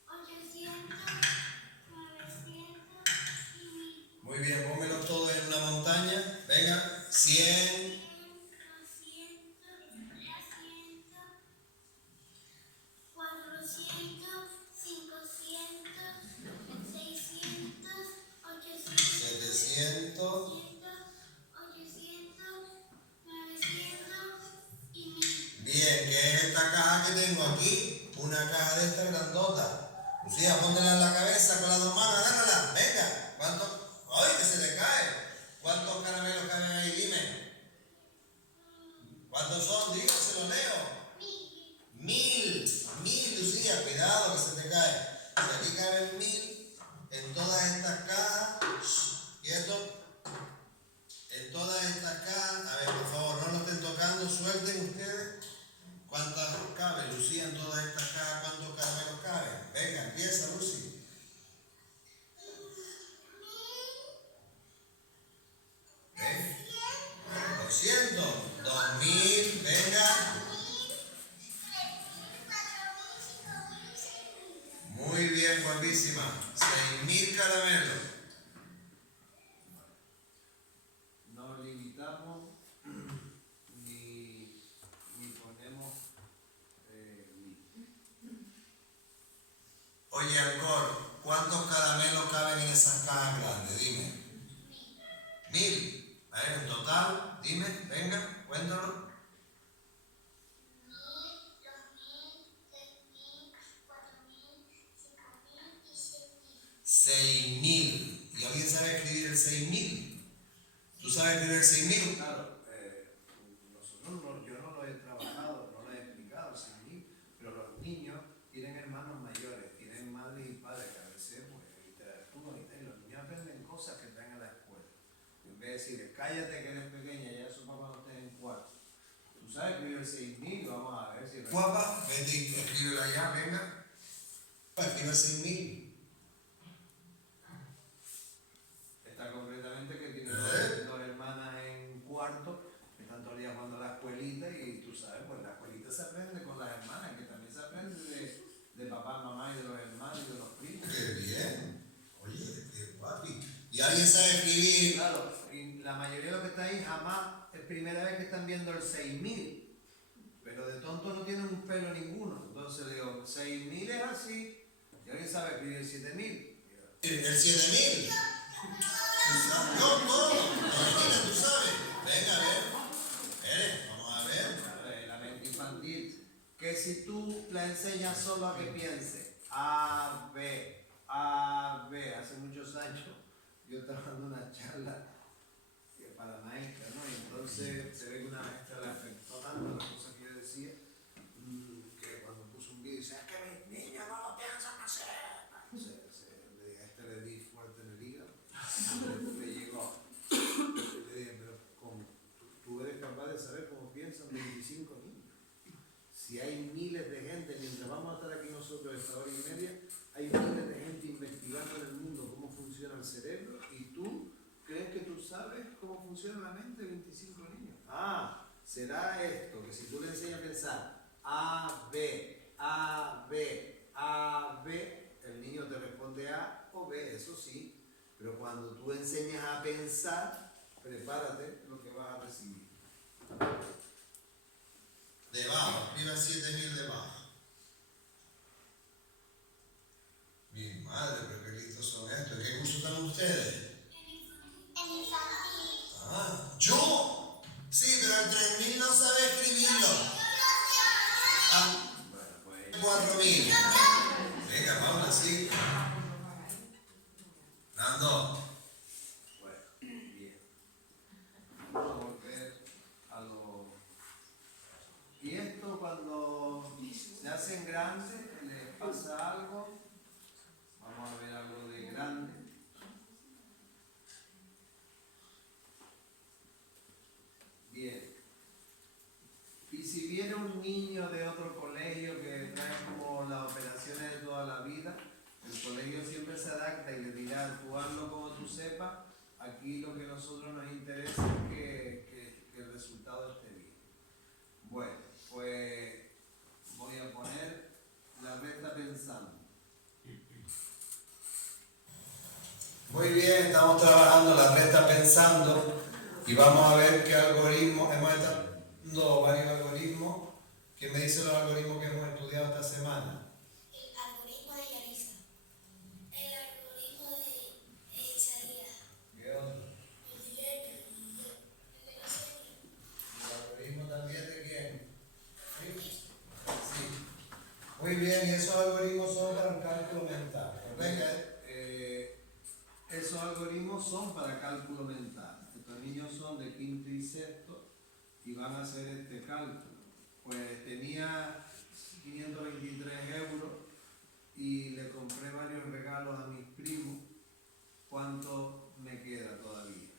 800, 900 y 1000. Muy bien, pónmelo todo en una montaña. Venga, 100. 800, Bien, ¿qué es esta caja que tengo aquí? Una caja de esta grandota. Lucía, póntela en la cabeza con las dos manos, agárrala. Venga, ¿cuántos? ¡Ay, que se le cae! ¿Cuántos caramelos caben ahí? Dime. ¿Cuántos son? Digo, se los leo. 1000, Lucía, cuidado que se te cae. Si aquí caben 1000, en todas estas cajas, ¿quieto? En todas estas cajas, a ver, por favor, no lo estén tocando, suelten ustedes. ¿Cuántas caben, Lucía, en todas estas cajas? ¿Cuántos caramelos caben? Venga, empieza, Lucy. ¿Ven? 200, 2000, venga. Muy bien, guapísima. 6000 caramelos. No limitamos ni ponemos límite. Oye, Ancor, ¿cuántos caramelos caben en esas cajas grandes? Dime. 1000. A ver, en total, dime, venga, cuéntalo. 1000, 2000, 3000, 4000, 5000 y 6000. 6000. ¿Y alguien sabe escribir el 6000? ¿Tú sabes escribir el 6000? Claro, yo no lo he trabajado, no lo he explicado, pero los niños tienen hermanos mayores, tienen madres y padres que a veces pues, interactúan y los niños aprenden cosas que traen a la escuela. En vez de decirles, cállate que eres pequeña, ya eso para cuando estés en cuarto. Tú sabes escribir el 6000, vamos a ver si... Guapa, vete, escríbelo allá, venga. Escribe el 6000. Está concretamente que tiene dos hermanas en cuarto, que están todo el día jugando a la escuelita y tú sabes, pues la escuelita se aprende con las hermanas, que también se aprende de papá, mamá y de los hermanos y de los primos. ¡Qué bien! Oye, qué guapi. ¿Y alguien sabe escribir? Claro, y la mayoría de los que está ahí jamás es primera vez que están viendo el 6000, pero de tonto no tienen un pelo ninguno. Entonces digo, 6000 es así, y alguien sabe escribir el 7000. ¿El 7000? No, todo. Imagina, tú sabes. Venga, a ver. Vamos a ver. si tú la enseñas solo a que piense A, B, A, B, hace muchos años yo estaba dando una charla para maestra, ¿no? Y entonces se ve que una maestra le afectó tanto las cosas que yo decía, que cuando puso un vídeo dice, es que mis niños no lo piensan hacer. A este le di fuerte en el hígado, le llegó. Le dije, pero tú eres capaz de saber cómo piensan 25 niños. Si hay miles de gente, mientras vamos a estar aquí nosotros esta hora y media, hay miles de gente investigando en el mundo cómo funciona el cerebro y tú crees que tú sabes cómo funciona la mente de 25 niños. Será esto, que si tú le enseñas a pensar A, B, A, B, A, B, el niño te responde A o B, eso sí, pero cuando tú enseñas a pensar, prepárate lo que vas a recibir. De baja, viva 7000 de baja. Mi madre, pero qué listos son estos. ¿En qué curso están ustedes? En infantil. ¿Yo? Sí, pero el 3000 no sabe escribirlo. 4000. Venga, vamos así. Nando. Bueno, bien. Vamos a volver a lo... Y esto cuando se hacen grandes, les pasa algo. Vamos a ver algo de grande. Bien. Y si viene un niño de otro colegio que trae como las operaciones de toda la vida, el colegio siempre se adapta y le dirá, tú hazlo como tú sepas. Aquí lo que a nosotros nos interesa es que el resultado esté bien. Bueno, pues voy a poner la recta pensando. Muy bien, estamos trabajando la recta pensando y vamos a ver qué algoritmos, hemos estado varios algoritmos. ¿Qué me dicen los algoritmos que hemos estudiado esta semana? El algoritmo de Yarisa. El algoritmo de Isaías. ¿Qué otro? El de Lerner. El de la serie. ¿El algoritmo también de quién? Sí. Muy bien, y esos algoritmos son para el cálculo mental. Venga, Esos algoritmos son para cálculo mental. Estos niños son de quinto y sexto y van a hacer este cálculo. Pues tenía 523 euros y le compré varios regalos a mis primos. ¿Cuánto me queda todavía?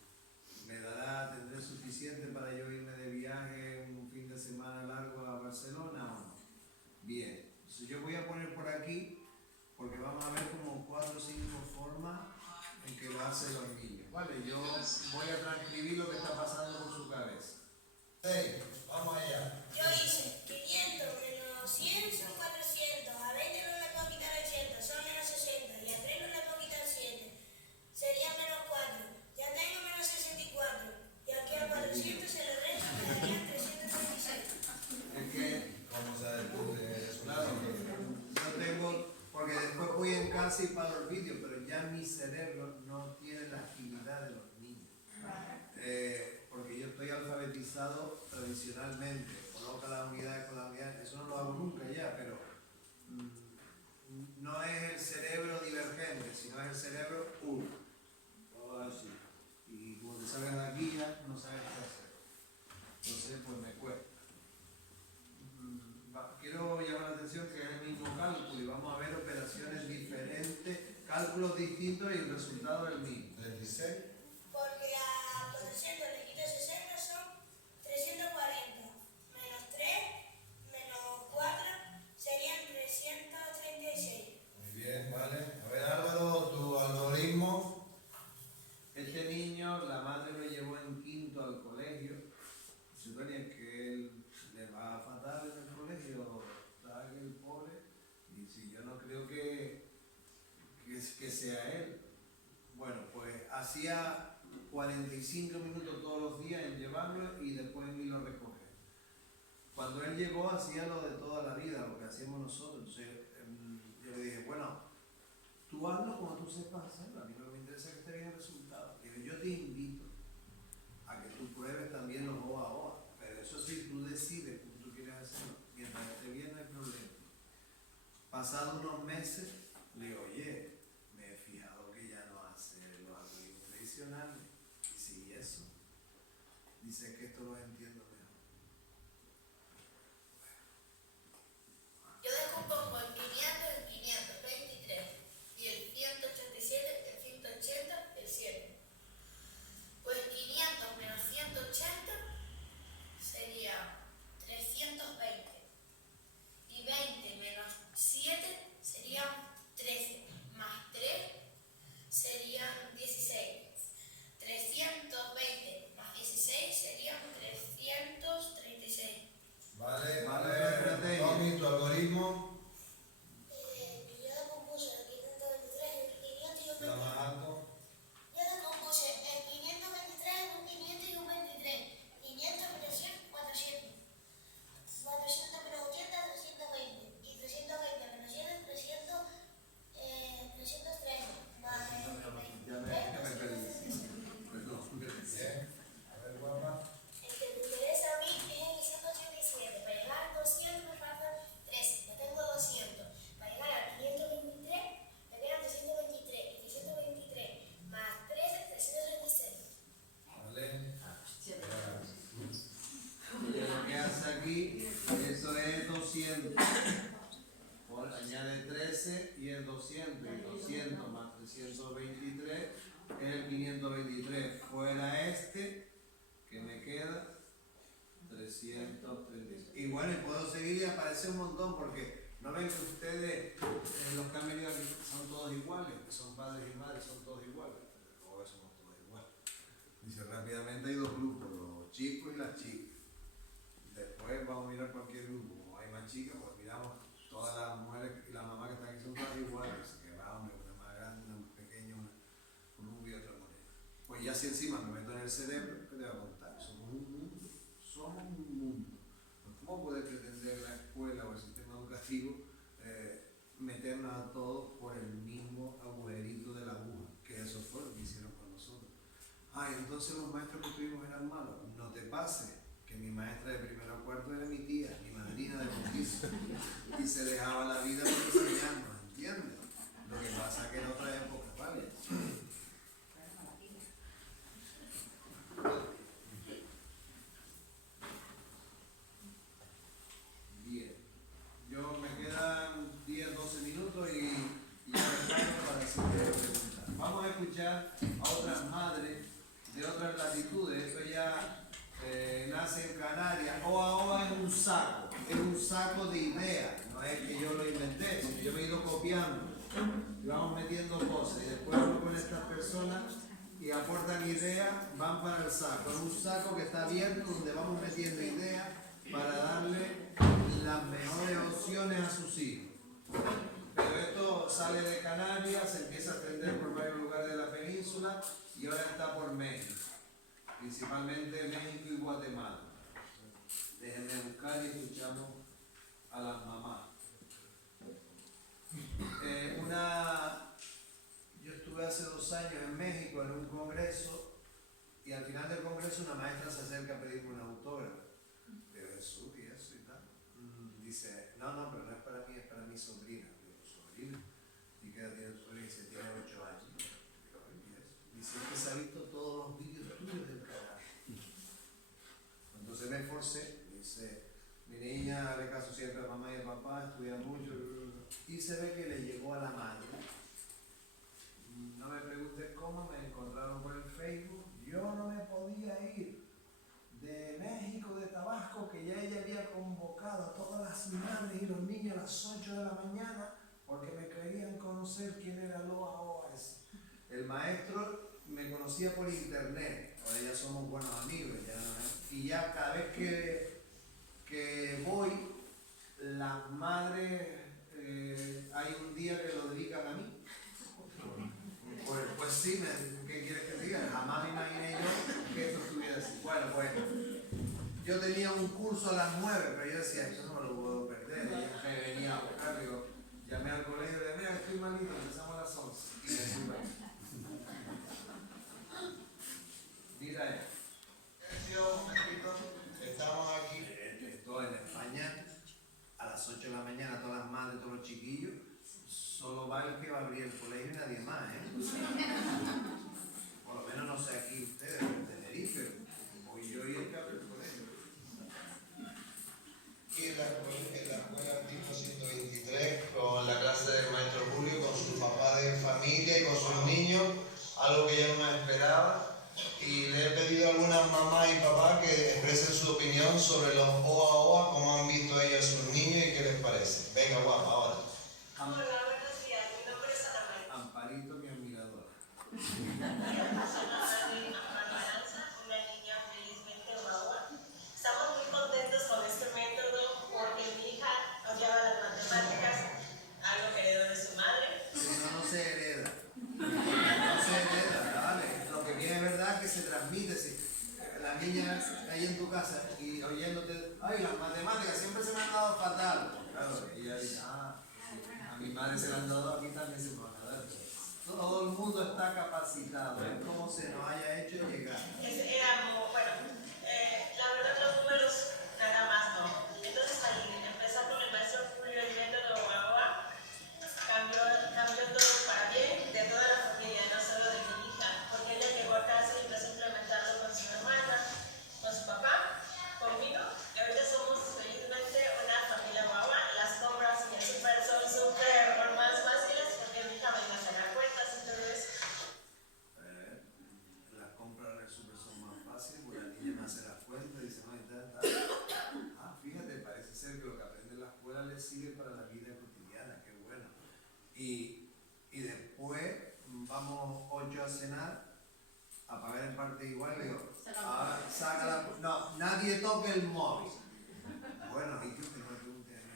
¿Me dará, tendré suficiente para yo irme de viaje un fin de semana largo a Barcelona o no? Bien, entonces yo voy a poner por aquí, porque vamos a ver como 4 o 5 formas en que lo hacen los niños. Vale, yo voy a transcribir lo que está pasando por su cabeza. hey, vamos allá. Yo hice 500 menos 100 son 400, a 20 no le puedo quitar 80, son menos 60, y a 3 no le puedo quitar 7, sería menos 4, ya tengo menos 64, y aquí a 400 se le resta, quedarían 336. Es que, Vamos a ver tú de eso. claro, yo tengo, porque después voy en casa y paro el vídeo, pero ya mi cerebro no tiene la agilidad de los niños. Porque yo estoy alfabetizado tradicionalmente, coloca las unidades con las unidades, eso no lo hago nunca ya, pero no es el cerebro divergente, sino es el cerebro uno. Todo así. Y cuando salgas de aquí ya no sabes qué hacer. Entonces, pues me cuesta. Quiero llamar la atención que es el mismo cálculo y vamos a ver operaciones diferentes, cálculos distintos y el resultado es el mismo. 36. Porque a 400 le quito 60 son 340, menos 3, menos 4 serían 336. Muy bien, vale. A ver, Álvaro, tu algoritmo. Este niño, la madre lo llevó en quinto al colegio. Se supone que él le va fatal en el colegio, está el pobre, y si yo no creo que sea él. Bueno, pues hacía 45 minutos todos los días en llevarlo y después en irlo a recoger. Cuando él llegó hacía lo de toda la vida, lo que hacíamos nosotros. Entonces yo le dije, bueno, tú hazlo como tú sepas hacerlo, a mí no me interesa que esté bien el resultado. Digo, yo te invito a que tú pruebes también los OA, pero eso sí, tú decides cómo tú quieres hacerlo. Mientras esté bien no hay problema. Pasados unos meses, le digo, oye, me he fijado que ya no hace los algoritmos tradicionales. Y sí, eso. Dice que esto lo entiendo mejor. Yo descompongo el 500, el 523 y el 187, el 180, el 7. Pues 500 menos 180 sería 320. Y 20 menos 7 serían 13. Más 3 serían 16. 320 más 16 serían 336. Vale, espérate. Tommy, tu algoritmo. Yo descompuse el 523 en un 500 y un La 23. más alto. Yo descompuse el 523 en un 500 y un 23. 500 menos 100, 400. 400 menos 80, 320. Y 320 menos 100, 330. Más el 23, Ya me perdí. Perdón. Bien. A ver, guapa. el que me interesa a mí es el 187. Para llegar al 200 me faltan 13. Ya tengo 200. Para llegar al 523 me quedan 323. Y 323 más 13, 336. Vale. Y lo que hace aquí, eso es 200. Añade 13 y es 200. Y 200 más 323 es el 523. Fuera este, que me queda 336. Y bueno, y puedo seguir y aparece un montón porque no ven que ustedes, los que han venido aquí, son todos iguales, que son padres y madres, son todos iguales. Pero somos todos iguales. Dice rápidamente hay dos grupos, los chicos y las chicas. Después vamos a mirar cualquier grupo. Como hay más chicas, pues miramos todas las mujeres y las mamás que están aquí son todas iguales. Que va, hombre, una más grande, una más pequeña, una rubia y otra morena. Pues ya si encima me meto en el cerebro, ¿qué te voy a contar? Somos un mundo. Somos un mundo. Pues ¿cómo puede pretender la escuela o el sistema educativo meternos a todos por el mismo agujerito de la aguja? Que eso fue lo que hicieron con nosotros. Ay, entonces los maestros que tuvimos eran malos. No te pases, que mi maestra de primero a cuarto era mi tía, mi madrina de bautizo. Y se dejaba la vida por enseñarnos, ¿entiendes? Lo que pasa es que en otra época, ¿vale? Bien. Yo me quedan 10, 12 minutos y ya me para decirte preguntas. Vamos a escuchar a otras madres de otras latitudes. Esto ya nace en Canarias. Oa es un saco de ideas. No es que yo lo inventé, sino yo me he ido copiando. Y vamos metiendo cosas. Y después hablo con estas personas y aportan ideas, van para el saco. Es un saco que está abierto donde vamos metiendo ideas para darle las mejores opciones a sus hijos. Pero esto sale de Canarias, se empieza a extender por varios lugares de la península y ahora está por México, principalmente México y Guatemala. Déjenme buscar y escuchamos a las mamás. Yo estuve hace 2 años en México en un congreso y al final del congreso una maestra se acerca a pedirme un autógrafo. Pero Jesús y eso y tal. Dice, no, pero no es para mí, es para mi sobrina. Digo, ¿sobrina? ¿Y qué edad tiene tu sobrina? Dice, tiene 8 años. Digo, ¿y eso? Dice, que se ha visto todos los vídeos tuyos del canal. Entonces me esforcé, dice, mi niña le caso siempre a mamá y a papá, estudia mucho, y se ve que le llegó a la madre. No me preguntes cómo, me encontraron por el Facebook. Yo no me podía ir de México, de Tabasco, que ya ella había convocado a todas las madres y los niños a las 8 de la mañana porque me querían conocer quién era Loa Oas. El maestro me conocía por internet, ahora ya somos buenos amigos, y ya cada vez que voy, las madres, hay un día que lo dedican a mí. Pues sí, ¿qué quieres que diga? Jamás me imaginé yo que esto estuviera así. Bueno, pues yo tenía un curso a las 9, pero yo decía, esto no me lo puedo perder. Y ella me venía a buscar, digo, llamé al colegio y le dije, mira, estoy malito, empezamos a las 11. Y me fui. Mira esto. Estamos aquí. Esto en España, a las 8 de la mañana, todas las madres, todos los chicos chiquillos, solo va el que va a abrir el colegio y nadie más, ¿eh? Por lo menos no sé aquí ustedes, en Tenerife, voy yo y el que abre el colegio. Y en la escuela tipo 123, con la clase del maestro Julio, con su papá de familia y con sus niños, algo que yo no me esperaba. Y le he pedido a algunas mamás y papás que expresen su opinión sobre los OA, cómo han visto ellos a sus niños y qué les parece. Venga, guapa, ahora. Hola, buenos días. Mi nombre es Ana María. Amparito, mi admiradora. Una niña felizmente guagua. Estamos muy contentos con este método porque mi hija odiaba las matemáticas, algo que heredó de su madre. No se hereda. No se hereda, ¿vale? Lo que viene es verdad que se transmite. Si la niña ahí en tu casa y oyéndote, ay, las matemáticas siempre se me han dado fatal. Claro, y ella dice, a mi madre se le han dado, aquí también se me van a dar. Todo el mundo está capacitado, es como se nos haya hecho llegar. Éramos, bueno, la verdad los números nada más no. Entonces al empezar con el maestro Julio el método guagua, cambió todo para bien de toda la familia, no solo de mi hija, porque ella llegó a casa y empezó a implementarlo con su hermana, con su papá, conmigo, y ahorita somos felizmente una familia guagua. Las compras en el súper son súper más fáciles porque mi hija venga a sacar cuentas y todo eso. Las compras en el súper son más fáciles porque la niña me hace las cuentas y dice, no, fíjate, parece ser que lo que aprende en la escuela le sirve para la vida cotidiana, qué bueno. Y después vamos 8 a cenar, a pagar en parte igual, le digo, ahora saca la... No, nadie toque el móvil. Bueno, y tú que no me preguntes a mí.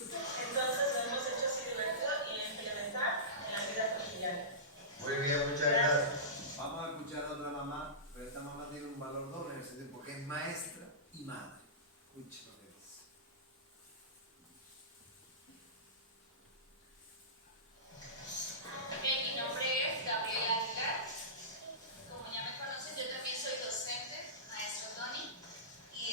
Entonces lo hemos hecho así divertido y implementar en la vida cotidiana. Muy bien, muchas gracias. Vamos a escuchar a otra mamá, pero esta mamá tiene un valor doble en el sentido porque es maestra y madre. Escucha lo que dice. Mi nombre es Gabriela Aguilar. Como ya me conocen, yo también soy docente, maestro Tony. Y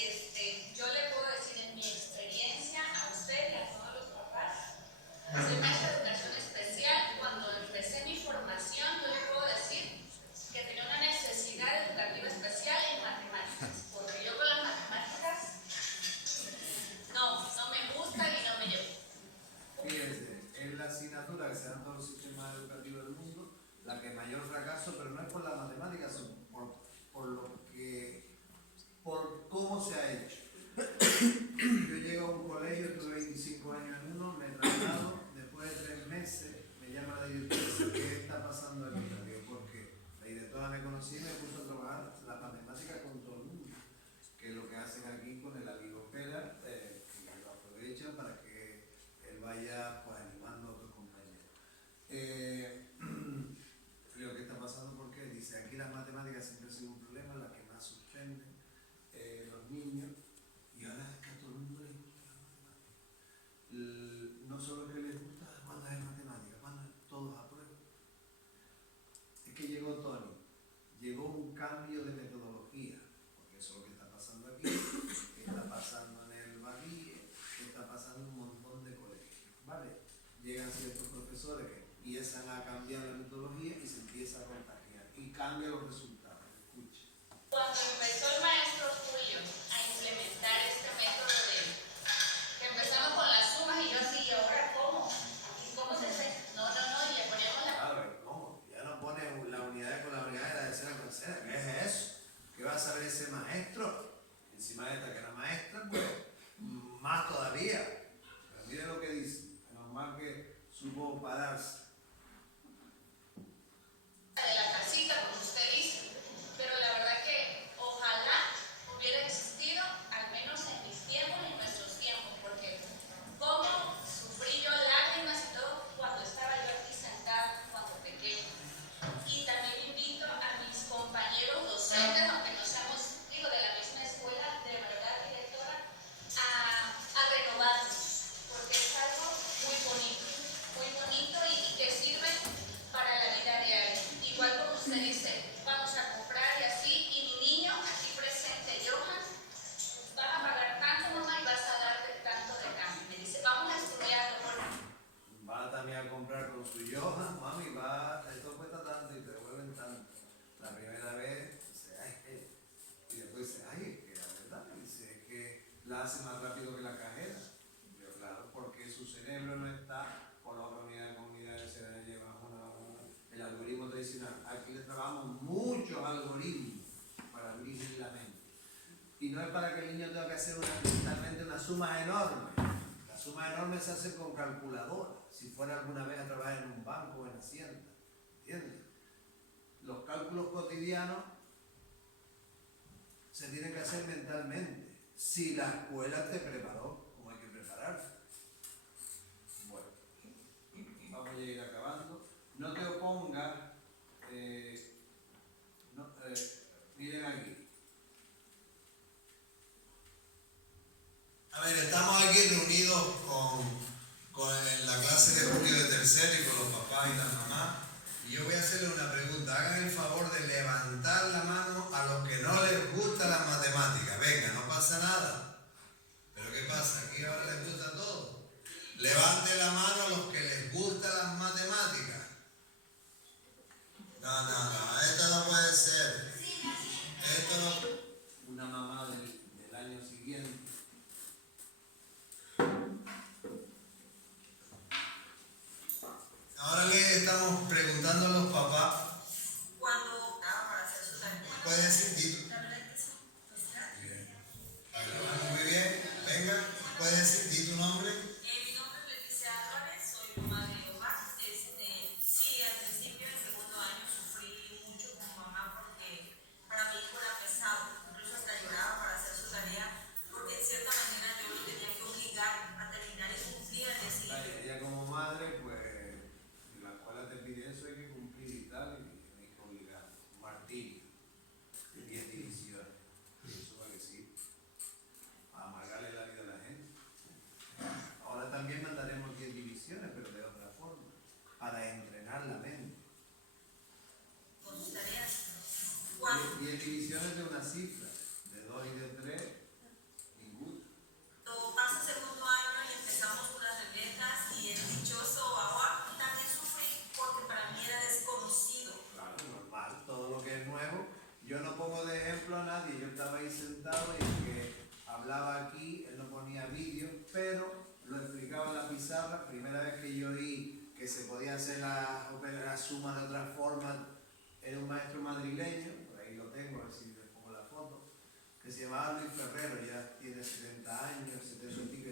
yo le puedo decir en mi experiencia a usted y a todos los papás, soy maestra de educación especial. Cuando empecé mi formación, yo le puedo decir que tenía una necesidad educativa especial en matemáticas, porque yo con las matemáticas no me gusta y no me llevo. Fíjense, es la asignatura que se da en todos los sistemas educativos del mundo, la que mayor fracaso, pero no es por la matemática, sino por cómo se ha hecho. Yo llego a un colegio, tuve 25 años en uno, me traslado, después de 3 meses me llama la directora y dice, ¿qué está pasando aquí? Le digo, ¿por qué? La directora me conocía y me puso a trabajar las matemáticas con todo el mundo, que es lo que hacen aquí con el amigo Pera, que lo aprovechan para que él vaya pues animando a otros compañeros. Lo que está pasando, ¿por qué? Dice, aquí las matemáticas siempre han sido un problema, la que más suspenden los niños, y ahora es que a todo el mundo les gusta la matemática. No solo es que les gusta cuando es matemática, cuando todos aprueban. Es que llegó Tony, llegó un cambio de metodología, porque eso es lo que está pasando aquí, que está pasando en el Baguille, que está pasando en un montón de colegios, ¿vale? Llegan ciertos profesores que empiezan a cambiar la metodología y se empieza a contagiar, y cambian los resultados. Escucha. Cuando empezó el maestro Julio a implementar este método que empezamos con las sumas y yo así, ¿y ahora cómo? ¿Y cómo se hace? No, y le ponemos la... Claro, ¿cómo? Ya no pone la unidad con la unidad de la decena con la decena. ¿Qué es eso? ¿Qué va a saber ese maestro? Encima de esta que era maestra, pues más todavía. Pero mire lo que dice. Menos mal que supo pararse. De la casita, como usted dice, pero la verdad que ojalá hubiera existido, al menos en mis tiempos y en nuestros tiempos, porque cómo sufrí yo lágrimas y todo cuando estaba yo aquí sentada, cuando pequeña. Y también invito a mis compañeros docentes, aunque no seamos, de la misma escuela, de verdad, directora, a renovarnos, porque es algo muy bonito y yo, mami, esto cuesta tanto y te devuelven tanto. La primera vez, dice, ay, y después dice, ay, es que la verdad, dice, es que la hace más rápido que la cajera. Yo, claro, porque su cerebro no está por la otra unidad de comunidad, se la lleva el algoritmo tradicional. Aquí le trabajamos muchos algoritmos para abrir la mente. Y no es para que el niño tenga que hacer mentalmente una suma enorme. La suma enorme se hace con calculadora. Si fuera alguna vez a trabajar en un banco o en Hacienda. ¿Entiendes? Los cálculos cotidianos se tienen que hacer mentalmente. Si la escuela te preparó, como hay que prepararse. Bueno, vamos a ir acabando. No te opongas. Miren aquí. A ver, estamos aquí reunidos en la clase de Julio de tercero y con los papás y las mamás. Y yo voy a hacerle una pregunta. Hagan el favor de levantar la mano a los que no les gusta la matemática. Venga, no pasa nada. ¿Pero qué pasa? Aquí ahora les gusta todo. Levante la mano a los que les gustan las matemáticas. No, esto no puede ser. Esto no... Una mamá del año siguiente. Ahora le estamos preguntando a los papás. Cuando para hacer su tarea. ¿Puede decir título? Muy bien. Venga, ¿puede decir ti tu nombre? Mi nombre es Leticia Álvarez, soy mamá de Omar. Sí, al principio, en el segundo año, sufrí mucho como mamá porque para mi hijo era pesado. Incluso hasta lloraba para hacer su tarea porque en cierta manera yo lo tenía que obligar a terminar y cumplir al día siguiente. Ella como madre, pues, en la escuela te pide eso, hay que cumplir y tal, y hay que obligar. Martín, de 10 divisiones. Eso vale que sí. A amargarle la vida a la gente. Ahora también mandaremos 10 divisiones, pero de otra forma, para entrenar la mente. Con sus tareas. 10 divisiones de una cifra, de 2 y de 3, ninguna. Todo pasa el segundo año y empezamos con las regletas y el dichoso agua también sufrí porque para mí era desconocido. Claro, normal, todo lo que es nuevo. Yo no pongo de ejemplo a nadie, yo estaba ahí sentado y el que hablaba aquí, él no ponía vídeo, pero lo explicaba en la pizarra. Primera vez que yo oí que se podía hacer la suma de otra forma, era un maestro madrileño, por ahí lo tengo, a ver si les pongo la foto, que se llamaba Luis Ferrero, ya tiene 70 años, 70 y pico,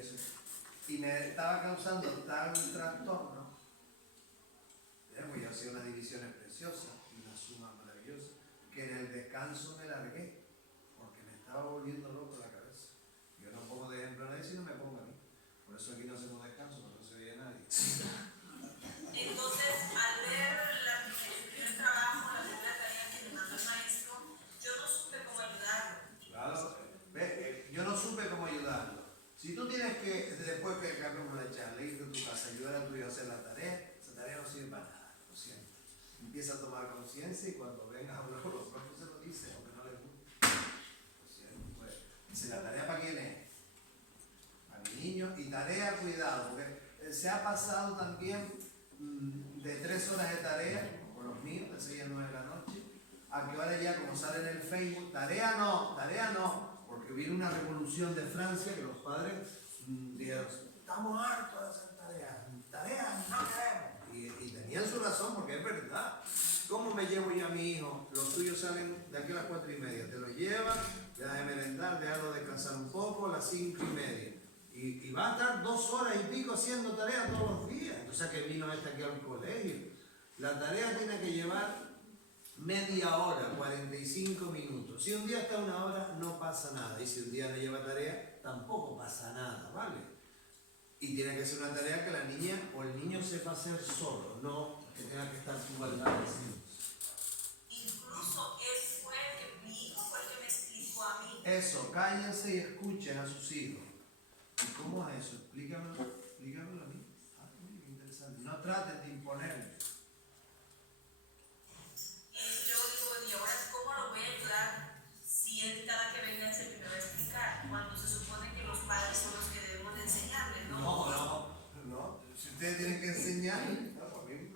y me estaba causando tal trastorno. Yo hacía unas divisiones preciosas y una suma maravillosa, que en el descanso me largué, porque me estaba volviendo loco la cabeza. Yo no pongo de ejemplo a nadie, sino me pongo a mí. Por eso aquí no hacemos descanso, porque no se veía nadie. Entonces, al ver el primer trabajo, la primera tarea que me mandó el maestro, yo no supe cómo ayudarlo. Claro, yo no supe cómo ayudarlo. Si tú tienes que, después que acabemos la charla, ir de tu casa, ayudar a tu hijo a hacer la tarea, esa tarea no sirve para nada, lo siento. Empieza a tomar conciencia y cuando vengas a hablar con los propios se lo dice, aunque no les guste. Lo siento, pues. Dice, ¿la tarea para quién es? Para mi niño. Y tarea, cuidado, porque se ha pasado también de 3 horas de tarea, con los míos, de 6 a 9 de la noche, a que ahora ya, como sale en el Facebook, tarea no, porque viene una revolución de Francia que los padres dijeron, estamos hartos de hacer tareas no queremos. Y tenían su razón, porque es verdad. ¿Cómo me llevo yo a mi hijo? Los tuyos salen de aquí a las 4:30, te lo llevas, le das de merendar, déjalo descansar un poco, a las 5:30. Y va a estar 2 horas y pico haciendo tareas todos los días. Entonces, que vino aquí al colegio. La tarea tiene que llevar media hora, 45 minutos. Si un día está 1 hora, no pasa nada. Y si un día no lleva tarea, tampoco pasa nada, ¿vale? Y tiene que ser una tarea que la niña o el niño sepa hacer solo, no que tenga que estar tú al lado. Incluso mi hijo fue el que me explicó a mí. Eso, cállense y escuchen a sus hijos. ¿Y cómo es eso? Explícamelo a mí. Qué interesante. No traten de imponerme. Y yo digo, ¿y ahora cómo lo voy a ayudar si él cada que venga es el que me va a explicar? Cuando se supone que los padres son los que debemos de enseñarles, ¿no? No. Si ustedes tienen que enseñar, no, a mí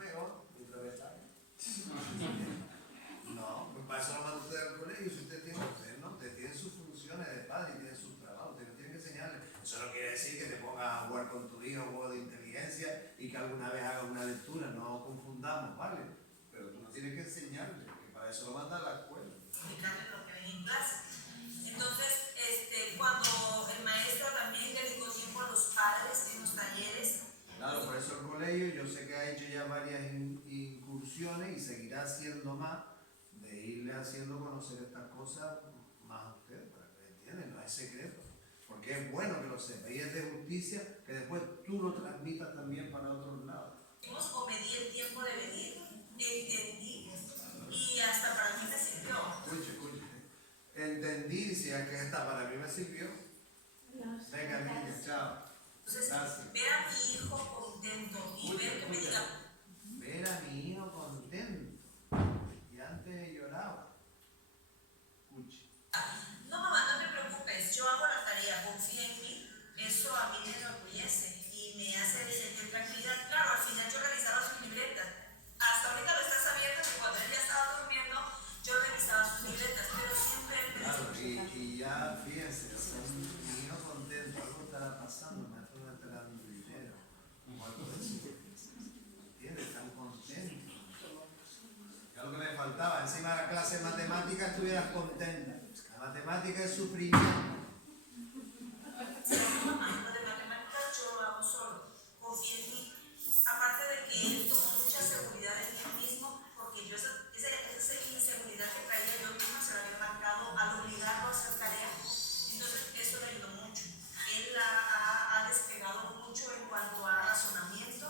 eso lo manda usted al colegio, si usted tiene, usted tiene sus funciones de padre y tiene sus trabajos, usted no tiene que enseñarle. Eso no quiere decir que te pongas a jugar con tu hijo juego de inteligencia y que alguna vez haga una lectura, no confundamos, ¿vale? Pero tú no tienes que enseñarle, que para eso lo manda a la escuela. Explicarle lo que ven en clase. Entonces, cuando el maestro también dedicó tiempo a los padres en los talleres. Claro, por eso el colegio, yo sé que ha hecho ya varias incursiones y seguirá haciendo más, de irle haciendo conocer estas cosas más a usted, para que entiendan, no es secreto, porque es bueno que lo sepa y es de justicia que después tú lo transmitas también para otros lados. O me di el tiempo de venir, entendí y hasta para mí me sirvió. Escuche. Entendí, si es que esta para mí me sirvió. Venga, niña, chao. Entonces, gracias. ver a mi hijo contento y ver que me diga. Ver a mi hijo contento. Y antes lloraba. Escuche. No, mamá, no te preocupes, yo hago la tarea, confía en mí. Eso a mí me enorgullece y me hace sentir tranquilidad. Claro, al final yo revisaba sus libretas. Hasta ahorita lo estás sabiendo que cuando él ya estaba durmiendo, yo revisaba sus libretas, pero siempre él me Claro, y ya, fíjense, mi hijo contento, algo estará pasando, me estará dando dinero, o algo de eso. ¿Entiendes? Están contentos. Ya lo que me faltaba, encima de la clase de matemáticas estuvieras contenta. La matemática es sufrimiento. Lo de matemáticas yo lo hago solo, confía en mí. Aparte de que él tomó mucha seguridad en él mismo, porque yo esa inseguridad que traía yo misma se la había marcado al obligarlo a hacer tareas. Entonces eso le ayudó mucho. Él ha despegado mucho en cuanto a razonamiento,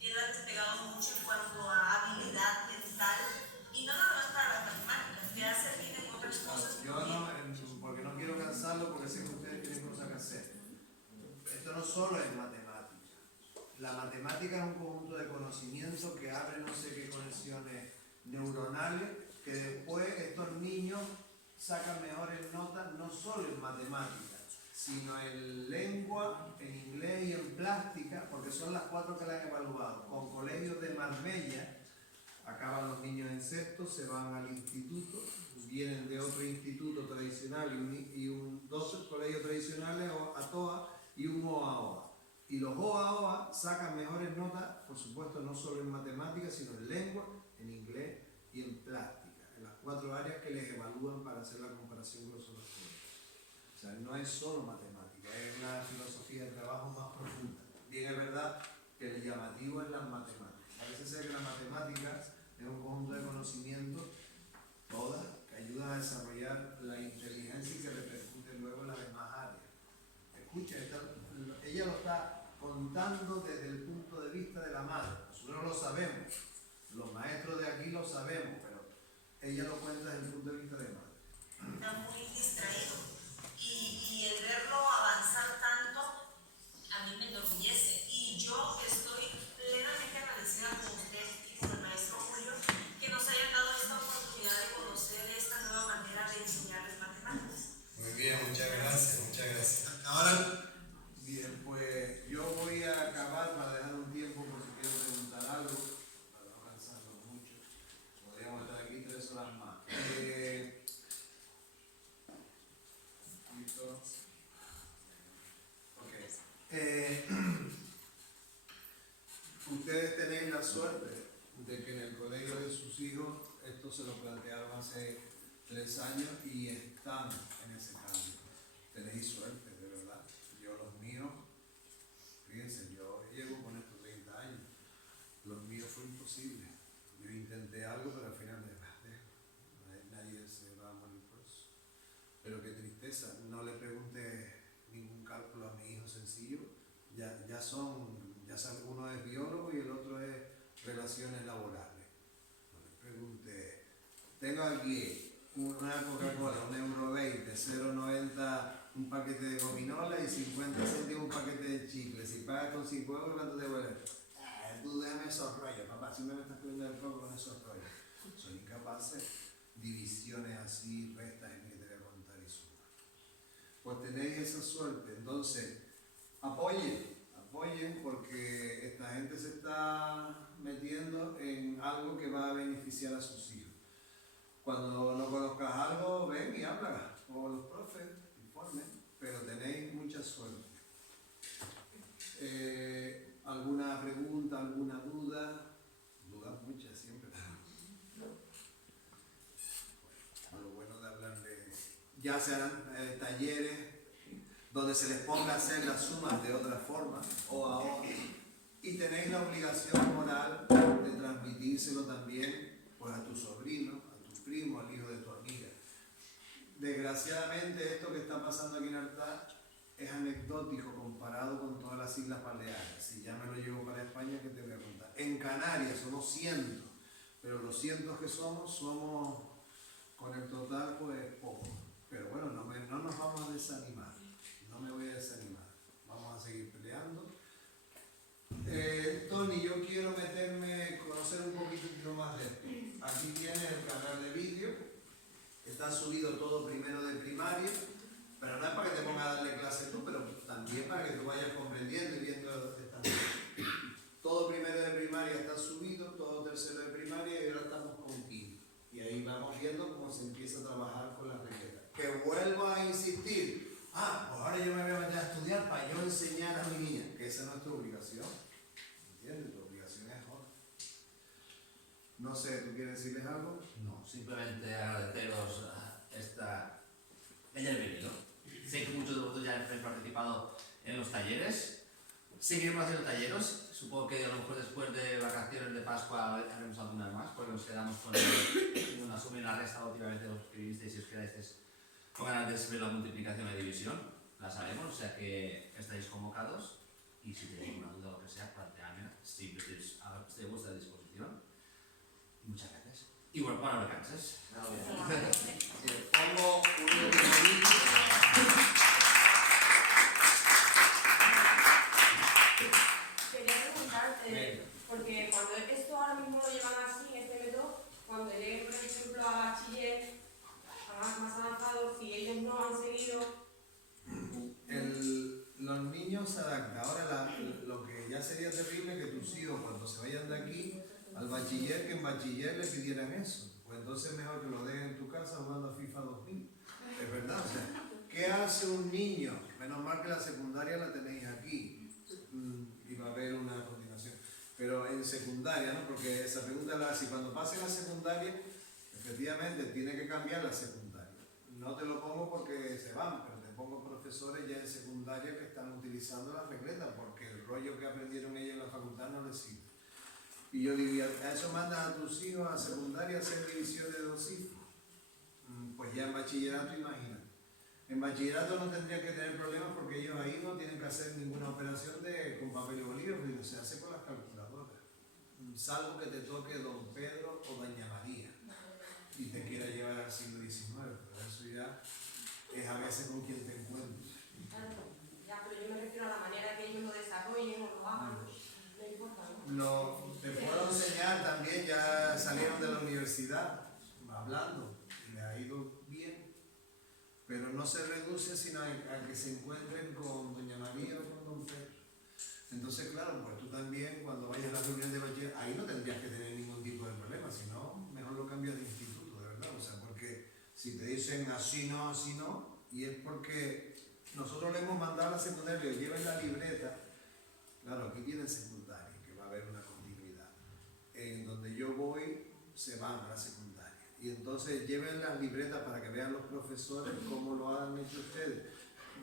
él ha despegado mucho en cuanto a habilidad mental, y no nada más para las matemáticas, le hace bien en otras cosas. Yo no, porque no quiero cansarlo, porque sé que ustedes tienen cosas que hacer. Esto no solo es matemática. La matemática es un conjunto de conocimientos que abre no sé qué conexiones neuronales, que después estos niños sacan mejores notas, no solo en matemáticas, sino en lengua, en inglés y en plástica, porque son las 4 que la han evaluado. Con colegios de Marbella, acaban los niños en sexto, se van al instituto, vienen de otro instituto tradicional dos colegios tradicionales, ATOA y un OAOA. Y los OAOA sacan mejores notas, por supuesto, no solo en matemáticas, sino en lengua, en inglés y en plástica, en las 4 áreas que les evalúan para hacer la comparación con los otros colegios. O sea, no es solo matemática, es una filosofía de trabajo más profunda. Bien, es verdad que el llamativo es las matemáticas. Parece ser que las matemáticas es un conjunto de conocimientos, todas, que ayudan a desarrollar la inteligencia y que repercute luego en las demás áreas. Escucha, ella lo está contando desde el punto de vista de la madre. Nosotros lo sabemos, los maestros de aquí lo sabemos, pero ella lo cuenta desde el punto de vista de madre. Está muy distraído y el verlo avanzar tanto a mí me enorgullece, y yo estoy plenamente agradecida con usted y con el maestro Julio que nos hayan dado esta oportunidad de conocer esta nueva manera de enseñarles matemáticas. Muy bien, muchas gracias. Ahora, bien, pues yo voy a acabar para dejar un tiempo por si quieren preguntar algo, para no cansarnos mucho. Podríamos estar aquí 3 horas más. ¿Listo? Ok. Ustedes tenéis la suerte de que en el colegio de sus hijos esto se lo plantearon hace 3 años y están en ese cambio. Tenéis suerte, de verdad. Yo los míos, fíjense, yo llevo con estos 30 años. Los míos fue imposible. Yo intenté algo, pero al final nadie se va a morir por eso. Pero qué tristeza, no le pregunte ningún cálculo a mi hijo sencillo. Ya saben, uno es biólogo y el otro es relaciones laborales. No le pregunte, tengo aquí una Coca-Cola, un €1.20, 0,90 un paquete de gominola y 50 céntimos un paquete de chicle. Si pagas con 5 euros, ¿cuánto te vuelve? Tú déjame esos rollos, papá, siempre me estás comiendo el coco con esos rollos. Soy incapaz de divisiones así, restas en que te voy a contar y sumar. Pues tenéis esa suerte, entonces apoyen porque esta gente se está metiendo en algo que va a beneficiar a sus hijos. Cuando no conozcas algo, ven y habla, o los profes informen, pero tenéis mucha suerte. ¿Alguna pregunta, alguna duda? Dudas muchas siempre. Lo bueno de hablar de... Ya se harán talleres donde se les ponga a hacer las sumas de otra forma o ahora. Y tenéis la obligación moral de transmitírselo también pues, a tu sobrino, a tu primo, al hijo de tu amiga. Desgraciadamente esto que está pasando aquí en Artá es anecdótico comparado con todas las Islas Baleares. Si ya me lo llevo para España, ¿qué te voy a contar? En Canarias somos cientos, pero los cientos que somos con el total pues poco. Pero bueno, no nos vamos a desanimar, no me voy a desanimar, vamos a seguir peleando. Tony, yo quiero conocer un poquito más de esto. Aquí tienes el canal de vídeo, está subido todo primero de primaria, pero no es para que te pongas a darle clase tú, pero también para que tú vayas comprendiendo y viendo esta cosa. Todo primero de primaria está subido, todo tercero de primaria y ahora estamos con quinto. Y ahí vamos viendo cómo se empieza a trabajar con las reglas. Que vuelvo a insistir, pues ahora yo me voy a meter a estudiar para yo enseñar a mi niña, que esa es nuestra obligación. ¿Entiendes? Tu obligación es otra. No sé, ¿tú quieres decirles algo? No, simplemente agradeceros el vídeo. Sé que muchos de vosotros ya habéis participado en los talleres. Seguiremos haciendo talleres. Supongo que a lo mejor después de vacaciones de Pascua haremos algunas más, porque nos quedamos con una suma y una resta últimamente los escribisteis si os quedáis con ganas de saber la multiplicación y división. Las haremos, o sea que estáis convocados y si tenéis una duda o lo que sea, planteadme, siempre estoy a vuestra disposición. Muchas gracias. Y bueno, para no canses. Pongo un último vídeo. Quería preguntarte, porque cuando esto ahora mismo lo llevan así, este método, cuando lleguen, por ejemplo, a bachiller, a más avanzados, si ellos no han seguido... Los niños se adaptan. Ahora lo que ya sería terrible que tus hijos cuando se vayan de aquí al bachiller, que en bachiller le pidieran eso. Pues entonces mejor que lo dejen en tu casa jugando a FIFA 2000. Es verdad, o sea, ¿qué hace un niño? Menos mal que la secundaria la tenéis aquí. Y va a haber una continuación. Pero en secundaria, ¿no? Porque esa pregunta la hace. Cuando pase la secundaria, efectivamente tiene que cambiar la secundaria. No te lo pongo porque se van, pero te pongo profesores ya en secundaria que están utilizando las regletas porque el rollo que aprendieron ellos en la facultad no les sirve. Y yo diría, ¿a eso mandas a tus hijos a secundaria a hacer división de 2 cifras? Pues ya en bachillerato, imagínate. En bachillerato no tendría que tener problemas porque ellos ahí no tienen que hacer ninguna operación con papel y bolígrafo, se hace con las calculadoras. Salvo que te toque don Pedro o doña María y te quiera llevar al siglo XIX, pero eso ya es a veces con quien te encuentres. Ya, pero yo me refiero a la manera que ellos lo desarrollen o lo hagan. No importa, ¿no? Te puedo enseñar también, ya salieron de la universidad hablando y les ha ido bien, pero no se reduce sino a que se encuentren con doña María o con don Pedro. Entonces, claro, pues tú también cuando vayas a la reunión de bachiller, ahí no tendrías que tener ningún tipo de problema, sino mejor lo cambias de instituto, de verdad. O sea, porque si te dicen así no, y es porque nosotros le hemos mandado a la secundaria, lleven la libreta, claro, aquí tienen secundaria, que va a haber una continuidad. En donde yo voy, se van a la secundaria. Y entonces lleven las libretas para que vean los profesores cómo lo han hecho ustedes.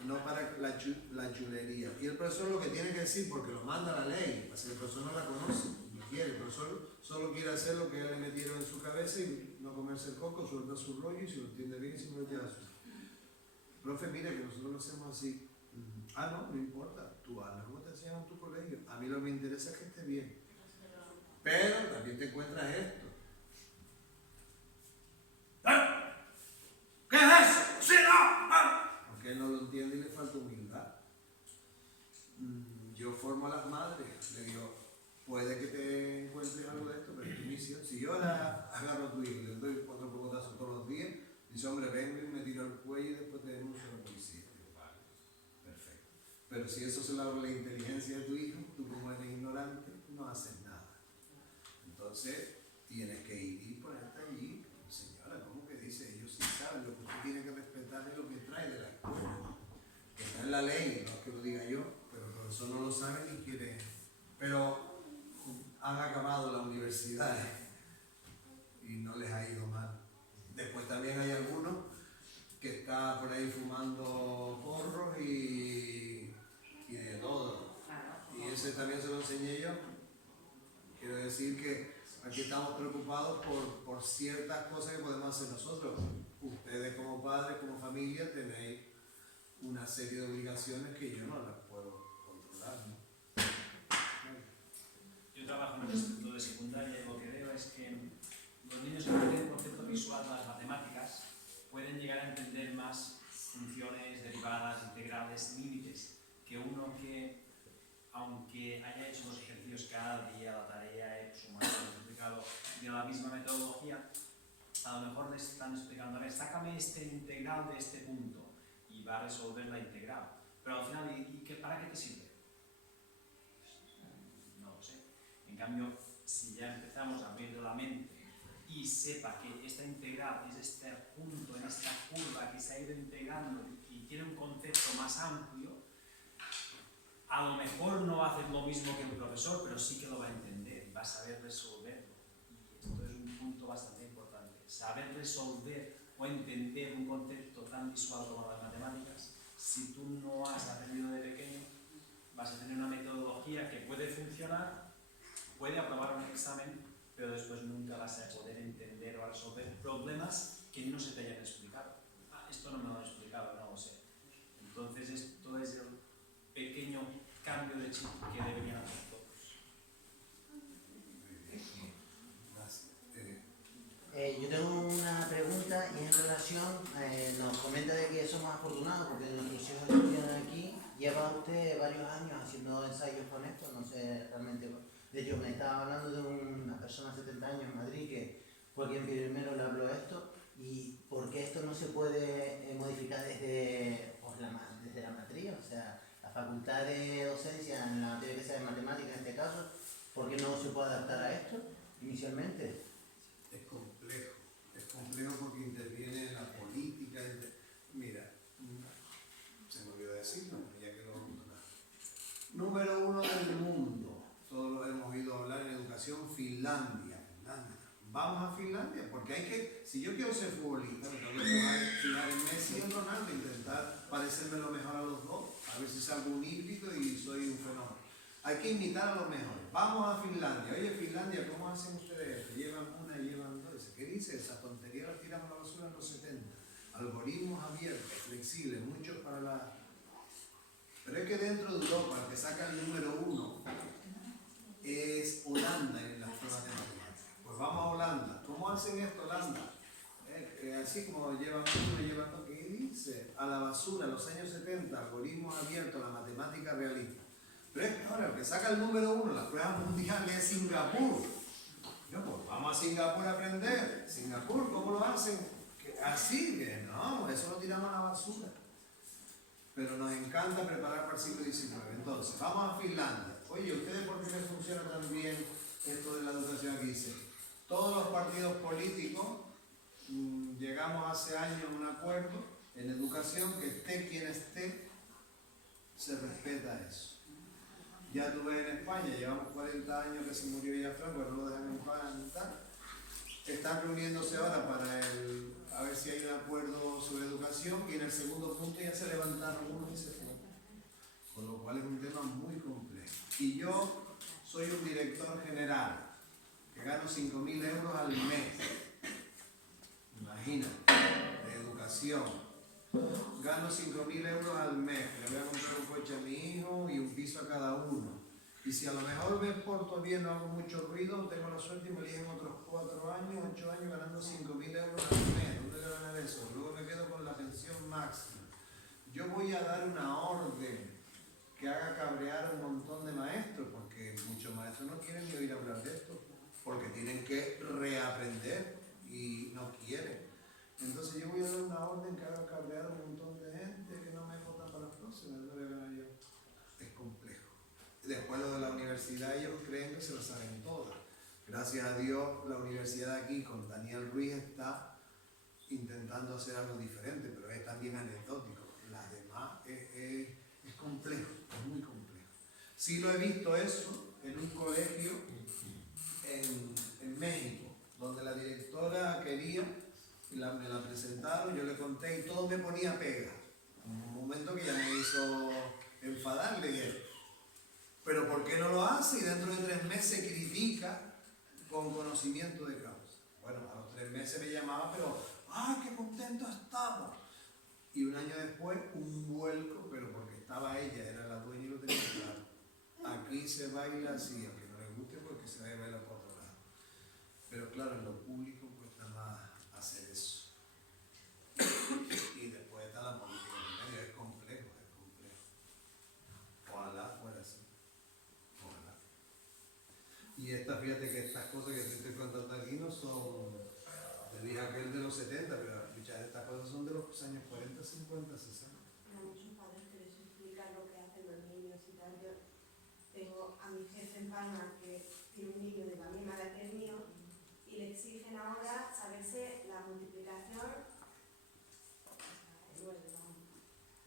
No para la chulería. Y el profesor lo que tiene que decir, porque lo manda la ley, pues el profesor no la conoce, no quiere, el profesor solo quiere hacer lo que ya le metieron en su cabeza y no comerse el coco, suelta su rollo y si lo entiende bien y si no lo lleva a su. Profe, mira que nosotros lo hacemos así. No importa, tú hazlo como te enseñan en tu colegio. A mí lo que me interesa es que esté bien. Pero también te encuentras esto. ¿Qué es eso? ¡Sí, no! Porque él no lo entiende y le falta humildad. Yo formo a las madres, le digo, puede que te encuentres algo de esto, pero es tu misión. Si yo ahora agarro a tu hijo y le doy 4 cogotazos todos los días, dice, hombre, vengo y me tiro al cuello y después te denuncio a la policía. Digo, vale, perfecto. Pero si eso se lo hago la inteligencia de tu hijo, tú como eres ignorante, no haces nada. Entonces, tienes que ir y ponerte allí, señora, ¿cómo la ley, no es que lo diga yo, pero el profesor no lo sabe ni quiere. Pero han acabado la universidad y no les ha ido mal. Después también hay algunos que están por ahí fumando porros y de todo. Y ese también se lo enseñé yo. Quiero decir que aquí estamos preocupados por ciertas cosas que podemos hacer nosotros. Ustedes como padres, como familia, tenéis una serie de obligaciones que yo no las puedo controlar, ¿no? Yo trabajo en el instituto de secundaria y lo que veo es que los niños que tienen el concepto visual de las matemáticas pueden llegar a entender más funciones, derivadas, integrales, límites, que uno que, aunque haya hecho los ejercicios cada día, la tarea, sumado, multiplicado, de la misma metodología, a lo mejor le están explicando, a ver, sácame este integral de este punto, y va a resolver la integral. Pero al final, ¿para qué te sirve? No lo sé. En cambio, si ya empezamos a abrir la mente y sepa que esta integral es este punto en esta curva que se ha ido integrando y tiene un concepto más amplio, a lo mejor no va a hacer lo mismo que un profesor, pero sí que lo va a entender y va a saber resolverlo. Y esto es un punto bastante importante. Saber resolver o entender un concepto tan visual como las matemáticas, si tú no has aprendido de pequeño, vas a tener una metodología que puede funcionar, puede aprobar un examen, pero después nunca vas a poder entender o resolver problemas que no se te hayan explicado. Esto no me lo han explicado, no lo sé. Entonces esto es el pequeño cambio de chip que deberían hacer todos. Yo tengo una pregunta y en relación, nos comenta de que somos afortunados porque nuestros hijos estudian aquí. Lleva usted varios años haciendo ensayos con esto, no sé realmente. De hecho, me estaba hablando de una persona de 70 años en Madrid que fue quien primero le habló esto. ¿Y por qué esto no se puede modificar desde la maestría? O sea, la facultad de docencia en la materia que sea de matemáticas en este caso, ¿por qué no se puede adaptar a esto inicialmente? Es complejo porque interviene en la política. Mira, se me olvidó decirlo, ya que lo número 1 del mundo, todos lo hemos oído hablar en educación, Finlandia. Vamos a Finlandia, porque hay que, si yo quiero ser futbolista, me tengo que fijar en Messi y en Ronaldo, intentar parecerme lo mejor a los dos, a ver si salgo un híbrido y soy un fenómeno. Hay que imitar a los mejores. Vamos a Finlandia. Oye, Finlandia, ¿cómo hacen ustedes esto? Llevan una, llevan dos. ¿Qué dice? Esa tontería la tiramos a la basura en los 70. Algoritmos abiertos, flexibles, muchos para la... Pero es que dentro de Europa, el que saca el número 1 es Holanda en las pruebas de matemáticas. Pues vamos a Holanda. ¿Cómo hacen esto, Holanda? Así como llevan uno, llevan dos. ¿Qué dice? A la basura, en los años 70, algoritmos abiertos, la matemática realista. Pero es que ahora el que saca el número 1 en las pruebas mundiales es Singapur. No, pues vamos a Singapur a aprender. Singapur, ¿cómo lo hacen? Así que no, eso lo tiramos a la basura. Pero nos encanta preparar para el siglo XIX. Entonces, vamos a Finlandia. Oye, ¿ustedes por qué les funciona tan bien esto de la educación aquí? Dice, todos los partidos políticos llegamos hace años a un acuerdo en educación que esté quien esté, se respeta eso. Ya tú ves en España, llevamos 40 años que se murió Villafranco, no lo dejan en paz y tal. Están reuniéndose ahora para a ver si hay un acuerdo sobre educación y en el segundo punto ya se levantaron unos y se fueron. Con lo cual es un tema muy complejo. Y yo soy un director general que gano 5.000 euros al mes. Imagínate, de educación. Gano 5.000 euros al mes, le voy a comprar un coche a mi hijo y un piso a cada uno. Y si a lo mejor me porto bien, no hago mucho ruido, tengo la suerte y me eligen otros 4 años, 8 años ganando 5.000 euros al mes. ¿Dónde voy a ganar eso? Luego me quedo con la pensión máxima. Yo voy a dar una orden que haga cabrear a un montón de maestros, porque muchos maestros no quieren ni oír hablar de esto, porque tienen que reaprender y no quieren. Entonces yo voy a dar una orden que haga cabrear a un montón de gente que no me votan para las próximas, no voy a ganar yo. Es complejo. Después lo de la universidad, ellos creen que se lo saben todas. Gracias a Dios, la universidad de aquí con Daniel Ruiz está intentando hacer algo diferente, pero es también anecdótico. Las demás es complejo, es muy complejo. Sí lo he visto eso en un colegio en México, donde la directora quería, me la presentaron, yo le conté y todo me ponía pega. Un momento que ya me hizo enfadar, le dije, pero ¿por qué no lo hace? Y dentro de 3 meses critica con conocimiento de causa. Bueno, a los 3 meses me llamaba, pero ¡ay, qué contento estaba! Y un año después, un vuelco, pero porque estaba ella, era la dueña y lo tenía claro. Aquí se baila así, aunque no le guste, porque se va a bailar por otro lado. Pero claro, en lo público cuesta más hacer eso. Y después está la política en medio, es complejo, es complejo. Ojalá fuera así. Ojalá. Y fíjate que estas cosas que te estoy contando aquí no son, te dije aquel de los 70, pero muchas de estas cosas son de los años 40, 50, 60. Hay muchos padres que les explican lo que hacen los niños y tal. Yo tengo a mi jefe en Palma que tiene un niño de la misma edad que el mío y le exigen ahora saberse la multiplicación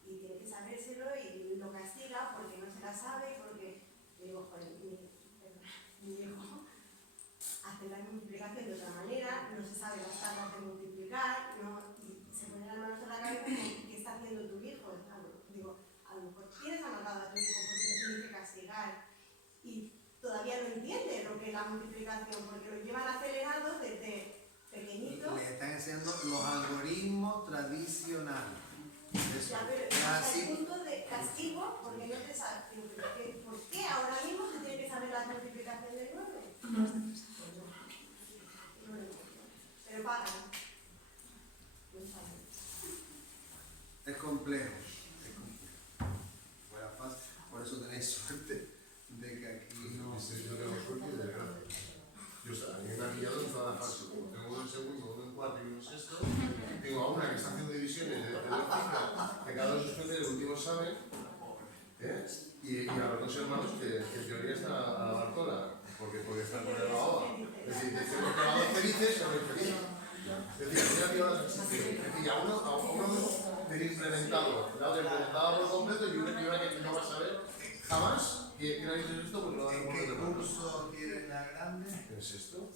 y tiene que sabérselo y lo castiga porque no se la sabe, porque digo, joder, mi hijo hace la multiplicación de otra manera, no se sabe las tablas de multiplicar, no, y se pone las manos en la cabeza como, ¿qué está haciendo tu hijo? Digo, a lo mejor tienes anotado a tu hijo porque lo tienes que castigar y todavía no entiende lo que es la multiplicación porque lo llevan acelerados desde pequeñito. Le están enseñando los algoritmos tradicionales. Eso. Ya, pero hasta el punto de castigo, porque no te sabes. ¿Por qué ahora mismo se tiene que saber la multiplicación de 9? No, pero pagan. No saben. Es complejo, es complejo. Fuera fácil, por eso tenéis suerte de que aquí no. Yo tengo suerte y desgracia. A mí me ha pillado en toda la fase. Como tengo uno en segundo, uno en 4 y uno en sexto, tengo a una que está haciendo divisiones de lógica, que cada uno suspende el último examen, y a los 2 hermanos que en teoría está a la Bartola, porque están con el ahoga. Es decir, decimos que a 2 felices son infelices. Es decir, a uno de implementado, por completo y una que no va a saber jamás que no dices esto porque lo van a poner de mano. ¿Qué curso tiene la grande? En sexto,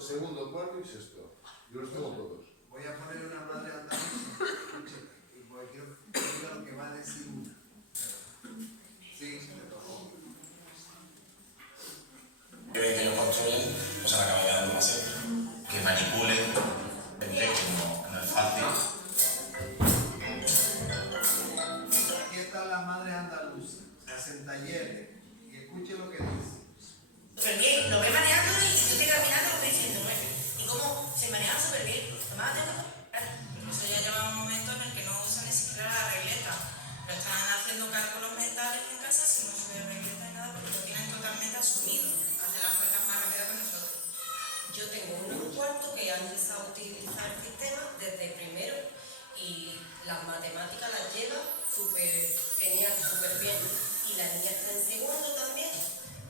segundo, cuarto y sexto. Yo los tengo todos. Voy a poner una madre andaluza. Escuche, porque quiero que diga lo que va a decir una. Sí, te tocó. Que ellos construyen, pues se la acaba quedando más siempre. Que manipulen, que no es fácil. Aquí están las madres andaluzas, se hacen talleres y escuche lo que dice. Súper bien, lo ve manejando y yo estoy caminando y estoy diciendo, bueno, ¿y cómo se manejan súper bien? Además, Eso ya lleva un momento en el que no usan ni siquiera la regleta. Lo están haciendo cálculos mentales en casa sin uso de regleta ni nada porque lo tienen totalmente asumido. Hacen las cuentas más rápidas que nosotros. Yo tengo uno en un cuarto que ha empezado a utilizar el sistema desde primero y las matemáticas las lleva súper genial, súper bien. Y la niña está en segundo también,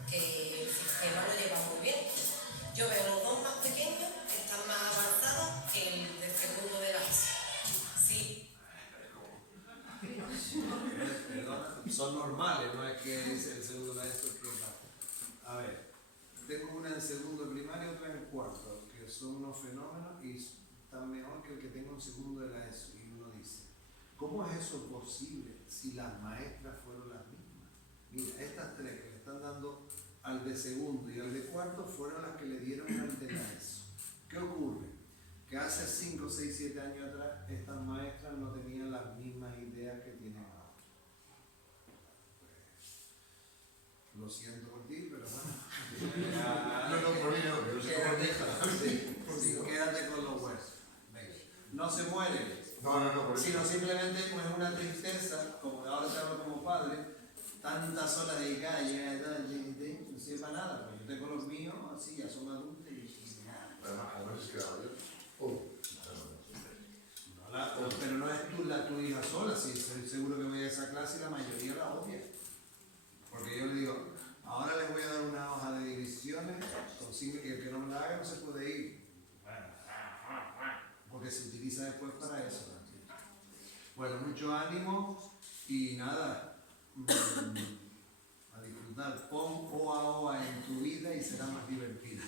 que el sistema lo lleva muy bien. Yo veo los 2 más pequeños que están más avanzados que el de segundo de la ESO. Sí. Perdona, son normales, no es que es el segundo de esto que va. A ver, tengo una en segundo de primaria y otra en el cuarto, que son unos fenómenos y están mejor que el que tengo en segundo de la ESO. Y uno dice, ¿cómo es eso posible si las maestras fueron las mismas? Mira, estas 3 que le están dando al de segundo y al de cuarto fueron las que le dieron al de la ESO. ¿Qué ocurre? Que hace 5, 6, 7 años atrás estas maestras no tenían las mismas ideas que tienen ahora. Pues, lo siento por ti, pero bueno. No, por mí no, pero sé cómo deja. Sí, quédate con los huesos. Venga. No se muere. No, por eso. Sino simplemente pues, es una tristeza, como ahora te hablo como padre, tantas horas dedicadas, no sirve para nada. Pues yo tengo los míos, así ya son adultos y nada. Además es que pero no es tu hija sola, sí, estoy seguro que voy a esa clase y la mayoría la odia. Porque yo le digo, ahora les voy a dar una hoja de divisiones, consigue que el que no me la haga no se puede ir. Porque se utiliza después para eso. Bueno, mucho ánimo y nada, a disfrutar. Pon OA en tu vida y será más divertido.